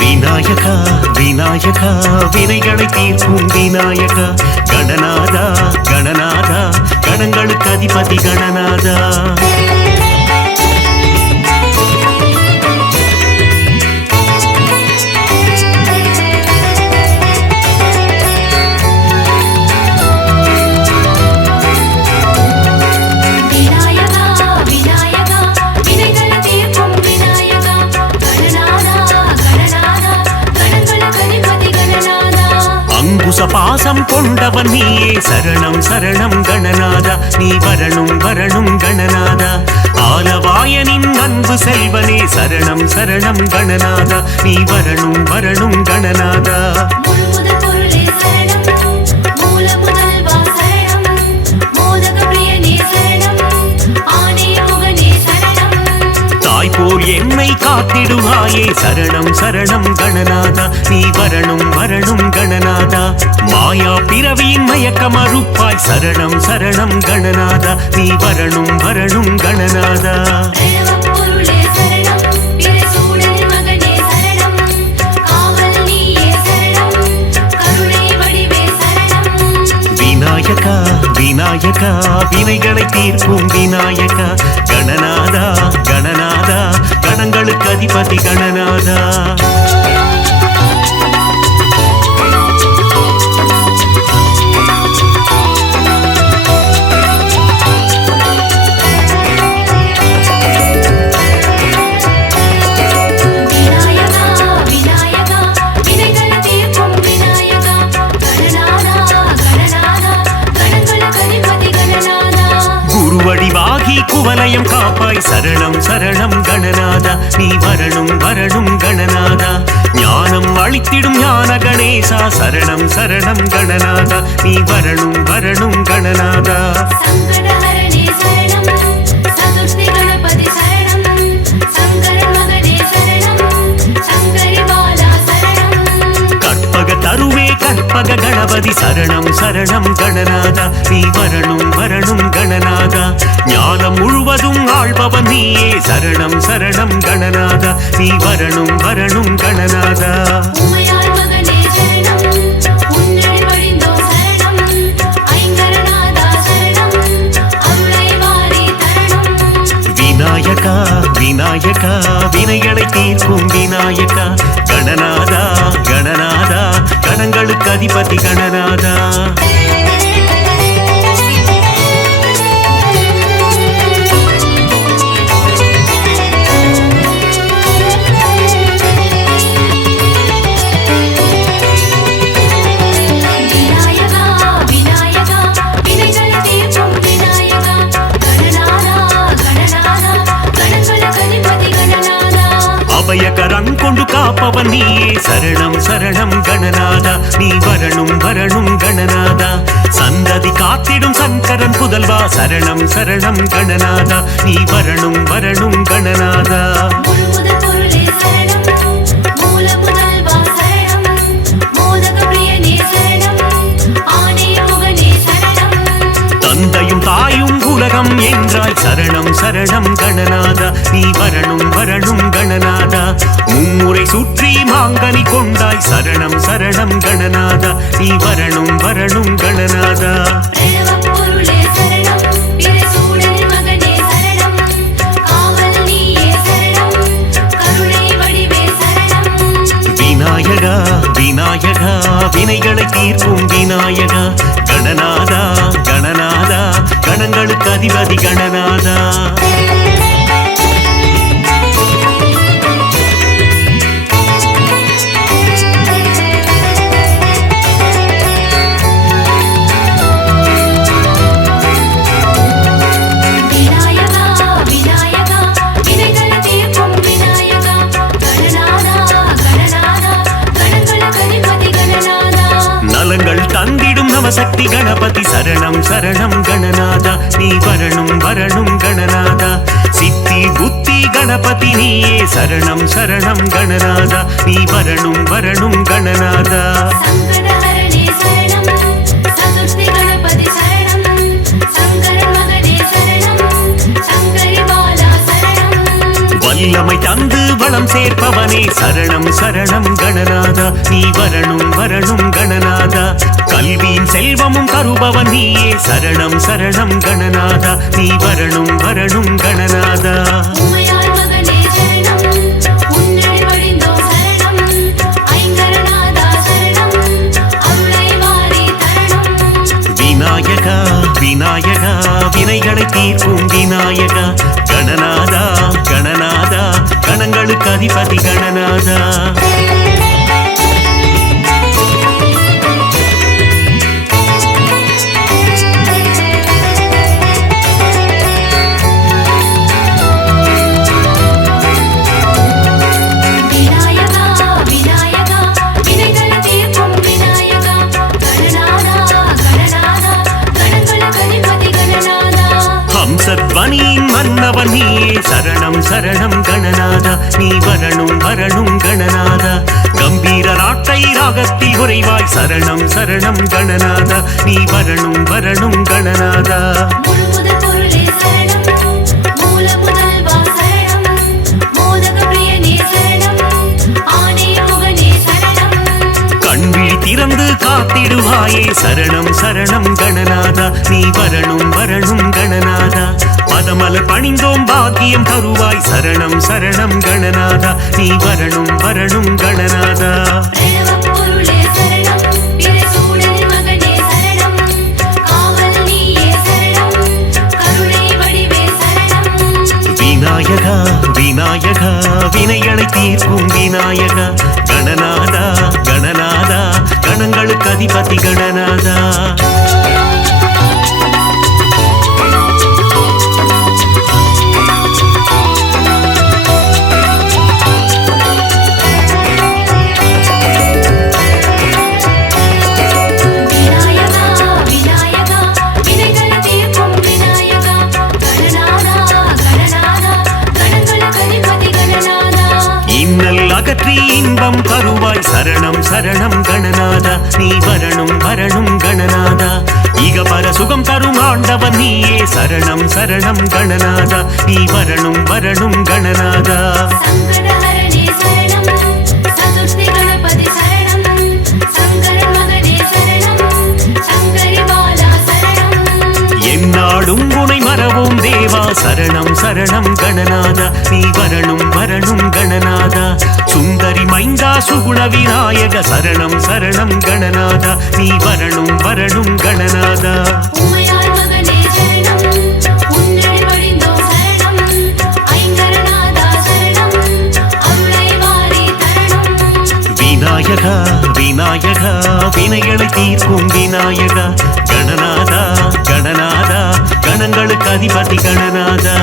விநாயகா விநாயகா வினைகளை தீர்க்கும் விநாயகா கணநாதா கணநாதா கணங்களுக்கு அதிபதி கணநாதா அங்குச பாசம் கொண்டவன் நீயே சரணம் சரணம் கணநாதா நீ வரணும் வரணும் கணநாதா ஆலவாயனின் அன்பு செல்வனே சரணம் சரணம் கணநாதா நீ வரணும் வரணும் கணநாதா முழுமுதற் பொருளே சரணம் மூல முதல்வா சரணம் மோதக பிரியனே சரணம் ஆனே முகனே சரணம் தாய்போல் என்னை காத்திடுவாயே சரணம் சரணம் கணநாதா நீ வரணும் வரணும் கணநாதா மாயா பிறவியின் மயக்க மறுப்பாய் சரணம் சரணம் கணநாதா நீ வரணும் வரணும் கணநாதா பிரணவம் பொருளே சரணம் பிறைசூடனின் மகனே சரணம் காவல் நீயே சரணம் கருணை வடிவே சரணம் விநாயகா விநாயகா வினைகளை தீர்க்கும் விநாயகா கணநாதா கணநாதா கணங்களுக்கு அதிபதி கணநாதா விநாயகா விநாயகா வினைகளை தீர்க்கும் விநாயகா கணநாதா கணநாதா கணங்களுக்கு அதிபதி கணநாதா குருவடிவாகி குவலயம் காப்பாய் சரணம் சரணம் கணநாதா நீ வரணும் வரணும் கணநாதா ஞானம் அளித்திடும் ஞான கணேசா சரணம் சரணம் கணநாதா நீ வரணும் வரணும் கணநாதா சங்கடஹரணே சரணம் சதுர்த்தி கணபதி சரணம் சங்கரன் மகனே சரணம் சங்கரி பாலா சரணம் கற்பக தருவே கற்பக கணபதி சரணம் சரணம் கணநாதா நீ வரணும் வரணும் கணநாதா ஞானம் முழுவதும் ஆள்பவன் நீயே சரணம் சரணம் கணநாதா நீ வரணும் வரணும் கணநாதா உமையாள் மகனே சரணம் உன்னடி வழிந்தோம் சரணம் ஐங்கரநாதா சரணம் அருளை வாரி தரணம் விநாயகா விநாயகா வினைகளை தீர்க்கும் விநாயகா கணநாதா கணநாதா கணங்களுக்கு அதிபதி கணநாதா விநாயகா விநாயகா வினைகளை தீர்க்கும் விநாயகா கணநாதா கணநாதா கணங்களுக்கு அதிபதி கணநாதா அபயகரம் கொண்டு காப்பவன் நீயே சரணம் சரணம் கணநாதா நீ வரணும் வரணும் கணநாதா சந்ததி காத்திடும் சங்கரன் புதல்வா சரணம் சரணம் கணநாதா நீ வரணும் வரணும் கணநாதா முழுமுதற் பொருளே சரணம் மூல முதல்வா சரணம் மோதக பிரியனே சரணம் ஆனே முகனே சரணம் தந்தையும் தாயும் உலகம் என்றாய் சரணம் சரணம் கணநாதா நீ வரணும் வரணும் கணநாதா மும்முறை சுற்றி மாங்கனி கொண்டாய் சரணம் சரணம் கணநாதா நீ வரணும் வரணும் கணநாதா பிரணவம் பொருளே சரணம் பிறைசூடனின் மகனே சரணம் காவல் நீயே சரணம் கருணை வடிவே சரணம் விநாயகா விநாயகா வினைகளை தீர்க்கும் விநாயகா கணநாதா கணநாதா கணங்களுக்கு அதிபதி கணநாதா விநாயகா விநாயகா வினைகளை தீர்க்கும் விநாயகா கணநாதா கணநாதா கணங்களுக்கு அதிபதி கணநாதா நலங்கள் தந்திடும் நவசக்தி கணபதி சரணம் சரணம் கணநாதா நீ வரணும் வரணும் கணநாதா சித்தி புத்தி கணபதி நீயே சரணம் சரணம் கணநாதா நீ வரணும் வரணும் கணநாதா சங்கடஹரணே சரணம் சதுர்த்தி கணபதி சரணம் சங்கரன் மகனே சரணம் சங்கரி பாலா சரணம் வல்லமை தந்து வளம் சேர்ப்பவனே சரணம் சரணம் கணநாதா நீ வரணும் வரணும் கணநாதா கல்வியின் செல்வமும் தருபவன் நீயே சரணம் சரணம் கணநாதா நீ வரணும் வரணும் கணநாதா உமையாள் மகனே சரணம் உன்னடி வழிந்தோம் சரணம் ஐங்கரநாதா சரணம் அருளை வாரி தரணம் விநாயகா விநாயகா வினைகளை தீர்க்கும் விநாயகா கணநாதா கணநாதா கணங்களுக்கு அதிபதி கணநாதா சரணம் கணநாதா நீ வரணும் வரணும் கணநாதா கம்பீர நாட்டை ராகத்தில் உறைவாய் சரணம் சரணம் கணநாதா நீ வரணும் வரணும் கணநாதா முழுமுதற் பொருளே சரணம் மூல முதல்வா சரணம் மோதக பிரியனே சரணம் ஆனே முகனே சரணம் கண்விழி திறந்து காத்திடுவாயே சரணம் சரணம் கணநாதா நீ வரணும் வரணும் கணநாதா பதமலர் பணிந்தோம் பாக்கியம் தருவாய் சரணம் சரணம் கணநாதா நீ வரணும் வரணும் கணநாதா பிரணவப் பொருளே சரணம் பிறைசூடனின் மகனே சரணம் காவல் நீயே சரணம் கருணை வடிவே சரணம் விநாயகா விநாயகா வினைகளை தீர்க்கும் விநாயகா கணநாதா கணநாதா கணங்களுக்கு அதிபதி கணநாதா விநாயகா விநாயகா வினைகளை தீர்க்கும் விநாயகா கணநாதா கணநாதா கணங்களுக்கு அதிபதி கணநாதா இன்னல் அகற்றி இன்பம் தருவாய் சரணம் சரணம் கணநாதா நீ வரணும் வரணும் கணநாதா இகபர சுகம் தரும் ஆண்டவன் நீயே சரணம் சரணம் கணநாதா நீ வரணும் வரணும் கணநாதா சங்கடஹரணே சரணம் சதுர்த்தி கணபதி சரணம் சங்கரன் மகனே சரணம் சங்கரி பாலா சரணம் என்னாடும் உனை மறவோம் தேவா சரணம் சரணம் கணநாதா நீ வரணும் வரணும் கணநாதா சுந்தரி மைந்தா சுகுண விநாயக சரணம் சரணம் கணநாதா நீ வரணும் வரணும் கணநாதா உமையாள் மகனே சரணம் உன்னடி வடிந்தோம் சரணம் ஐங்கரநாதா சரணம் அருளை வாரி தரணம் விநாயகா விநாயகா வினைகளை தீர்க்கும் விநாயகா கணநாதா கணநாதா கணங்களுக்கு அதிபதி கணநாதா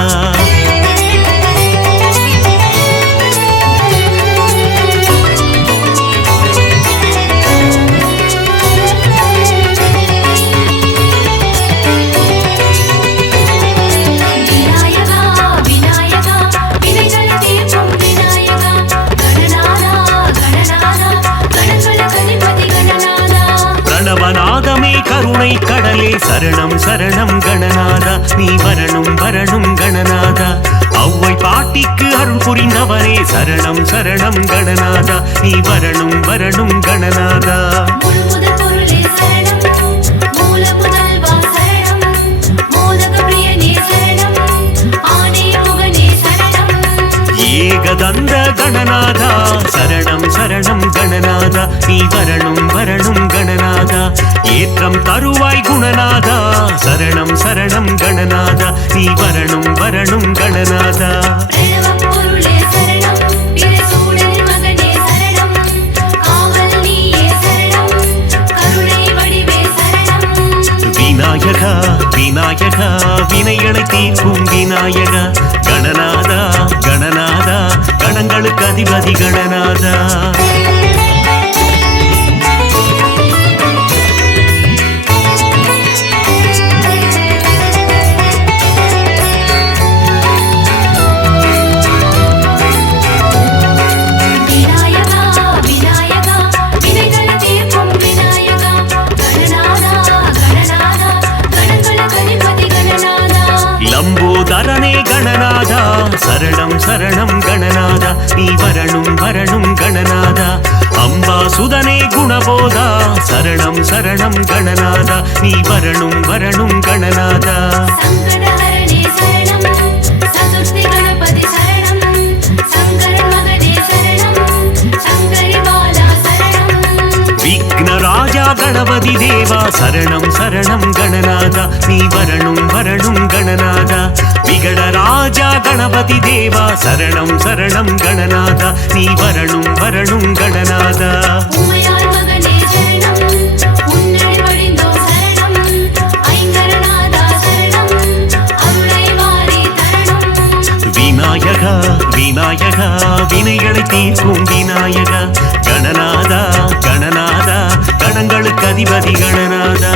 விநாயகா விநாயகா வினைகளை தீர்க்கும் விநாயகா கணநாதா கணநாதா கணங்களுக்கு அதிபதி கணநாதா பிரணவநாதமே கருணை கடலே சரணம் சரணம் கணநாதா நீ வரணும் வரணும் கணநாதா அவ்வை பாட்டிக்கு அருள் புரிந்தவரே சரணம் சரணம் கணநாதா நீ வரணும் வரணும் கணநாதா முழுமுதற் பொருளே சரணம் மூல முதல்வா சரணம் மோதக பிரியனே சரணம் ஆனே முகனே சரணம் ஏகதந்த கணநாதா சரணம் சரணம் கணநாதா நீ வரணும் வரணும் கணநாதா ஏற்றம் தருவாய் குணநாதா சரணம் சரணம் கணநாதா நீ வரணும் வரணும் கணநாதா பிரணவப் பொருளே சரணம் பிறைசூடனின் மகனே சரணம் காவல் நீயே சரணம் கருணை வடிவே சரணம் விநாயகா விநாயகா வினைகளை தீர்க்கும் விநாயகா கணநாதா கணநாதா கணங்களுக்கு அதிபதி கணநாதா விநாயகா விநாயகா வினைகளை தீர்க்கும் விநாயகா கணநாதா கணநாதா கணங்களுக்கு அதிபதி கணநாதா லம்போதரனே கணநாதா சரணம் சரணம் கணநாதா நீ வரணும் வரணும் கணநாதா அம்பாசுதனே குணபோதா சரணம் சரணம் கணநாதா நீ வரணும் வரணும் கணநாதா சங்கடஹரணே சரணம் சதுர்த்தி கணபதி சரணம் சங்கரன் மகனே சரணம் சங்கரி பாலா சரணம் விக்னராஜா கணபதி தேவா சரணம் சரணம் கணநாதா நீ வரணும் வரணும் கணநாதா விகட ராஜா கணபதி தேவா சரணம் சரணம் கணநாதா நீ வரணும் வரணும் கணநாதா உமையாள் மகனே சரணம் உன்னடி வடிந்தோம் சரணம் ஐங்கரநாதா சரணம் அருளை வாரி தரணம் விநாயகா விநாயகா வினைகளை தீர்க்கும் விநாயகா கணநாதா கணநாதா கணங்களுக்கு அதிபதி கணநாதா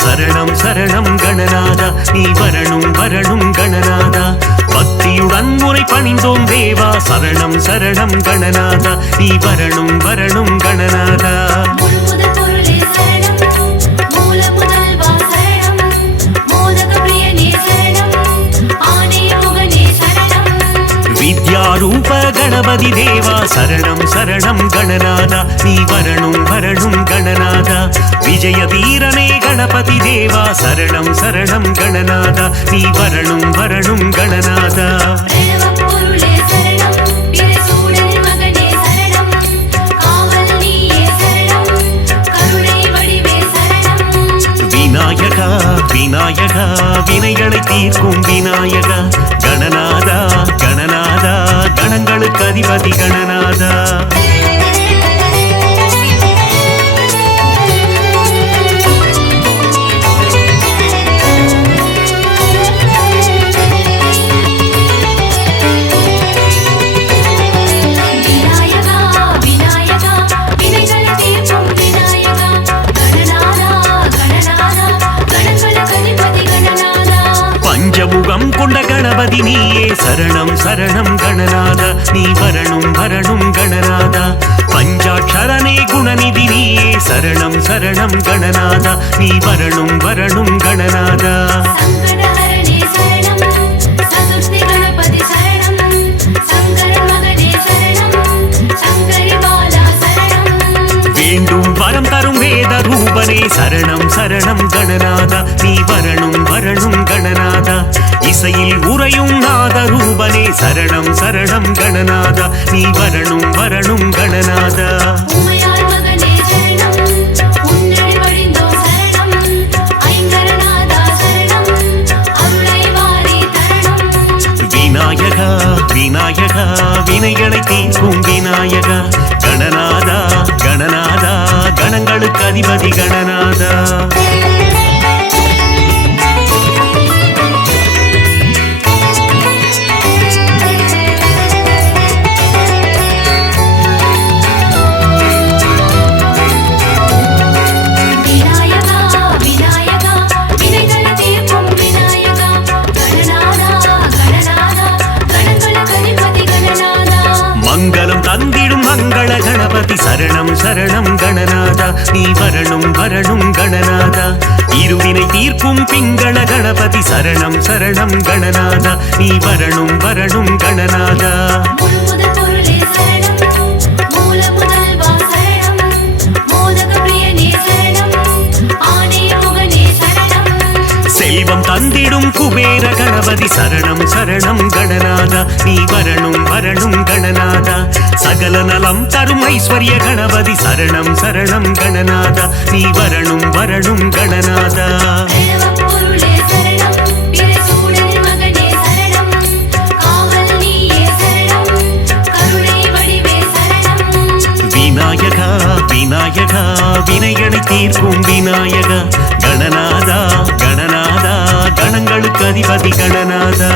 சரணம் சரணம் கணநாதா நீ வரணும் வரணும் கணநாதா பக்தியுடன் முறை பணிந்தோம் தேவா சரணம் சரணம் கணநாதா நீ வரணும் வரணும் கணநாதா முழுமுதற் பொருளே சரணம் மூல முதல்வா சரணம் மோதக பிரியனே சரணம் ஆனே முகனே சரணம் வித்யாரூப கணபதி தேவா சரணம் சரணம் கணநாதா நீ வரணும் வரணும் கணநாதா விஜய வீரனே கணபதி தேவா சரணம் சரணம் கணநாதா நீ வரணும் வரணும் கணநாதா பிரணவப் பொருளே சரணம் பிரசூடனின் மகனே சரணம் காவல் நீயே சரணம் கருணை வடிவே சரணம் விநாயகா விநாயகா வினைகளை தீர்க்கும் விநாயகா கணநாதா கணநாதா கணங்களுக்கு அதிபதி கணநாதா விநாயகா விநாயகா வினைகளை தீர்க்கும் விநாயகா கணநாதா கணநாதா கணங்களுக்கு அதிபதி கணநாதா பஞ்சமுகம் கொண்ட கணபதி நீயே சரணம் சரணம் கணநாதா நீ வரணும் வரணும் கணநாதா பஞ்சாட்சரனே குணநிதி நீயே சரணம் சரணம் கணநாதா நீ வரணும் வரணும் கணநாதா சங்கடஹரணே சரணம் சதுர்த்தி கணபதி சரணம் சங்கரன் மகனே சரணம் சங்கரி பாலா சரணம் வேண்டும் வரம் தரும் வேத ரூபனே சரணம் சரணம் கணநாதா நீ வரணும் வரணும் கணநாதா இசையில் உறையும் நாத ரூபனே சரணம் சரணம் கணநாதா நீ வரணும் வரணும் கணநாதா உமையாள் மகனே சரணம் உன்னடி வழிந்தோம் சரணம் ஐங்கரநாதா சரணம் அருளை வாரி தரணம் விநாயகா விநாயகா வினைகளை தீர்க்கும் விநாயகா கணநாதா கணநாதா கணங்களுக்கு அதிபதி கணநாதா விநாயகா விநாயகா வினைகளை தீர்க்கும் விநாயகா கணநாதா கணநாதா கணங்களுக்கு அதிபதி கணநாதா மங்களம் தந்திடும் மங்கள கணபதி சரணம் சரணம் கணநாதா நீ வரணும் வரணும் கணநாதா இருவினை தீர்க்கும் பிங்கள கணபதி சரணம் சரணம் கணநாதா நீ வரணும் வரணும் கணநாதா முழுமுதற் பொருளே சரணம் மூல முதல்வா சரணம் மோதக பிரியனே சரணம் ஆனே முகனே சரணம் செல்வம் தந்திடும் குபேர கணபதி சரணம் சரணம் கணநாதா நீ வரணும் வரணும் கணநாதா சகல நலம் தரும் ஐஸ்வர்ய கணபதி சரணம் சரணம் கணநாதா நீ வரணும் வரணும் கணநாதா பிரணவப் பொருளே சரணம் பிரசூடனின் மகனே சரணம் காவல் நீயே சரணம் கருணை வடிவே சரணம் விநாயகா விநாயகா வினைகளை தீர்க்கும் விநாயகா கணநாதா கணநாதா கணங்களுக்கு அதிபதி கணநாதா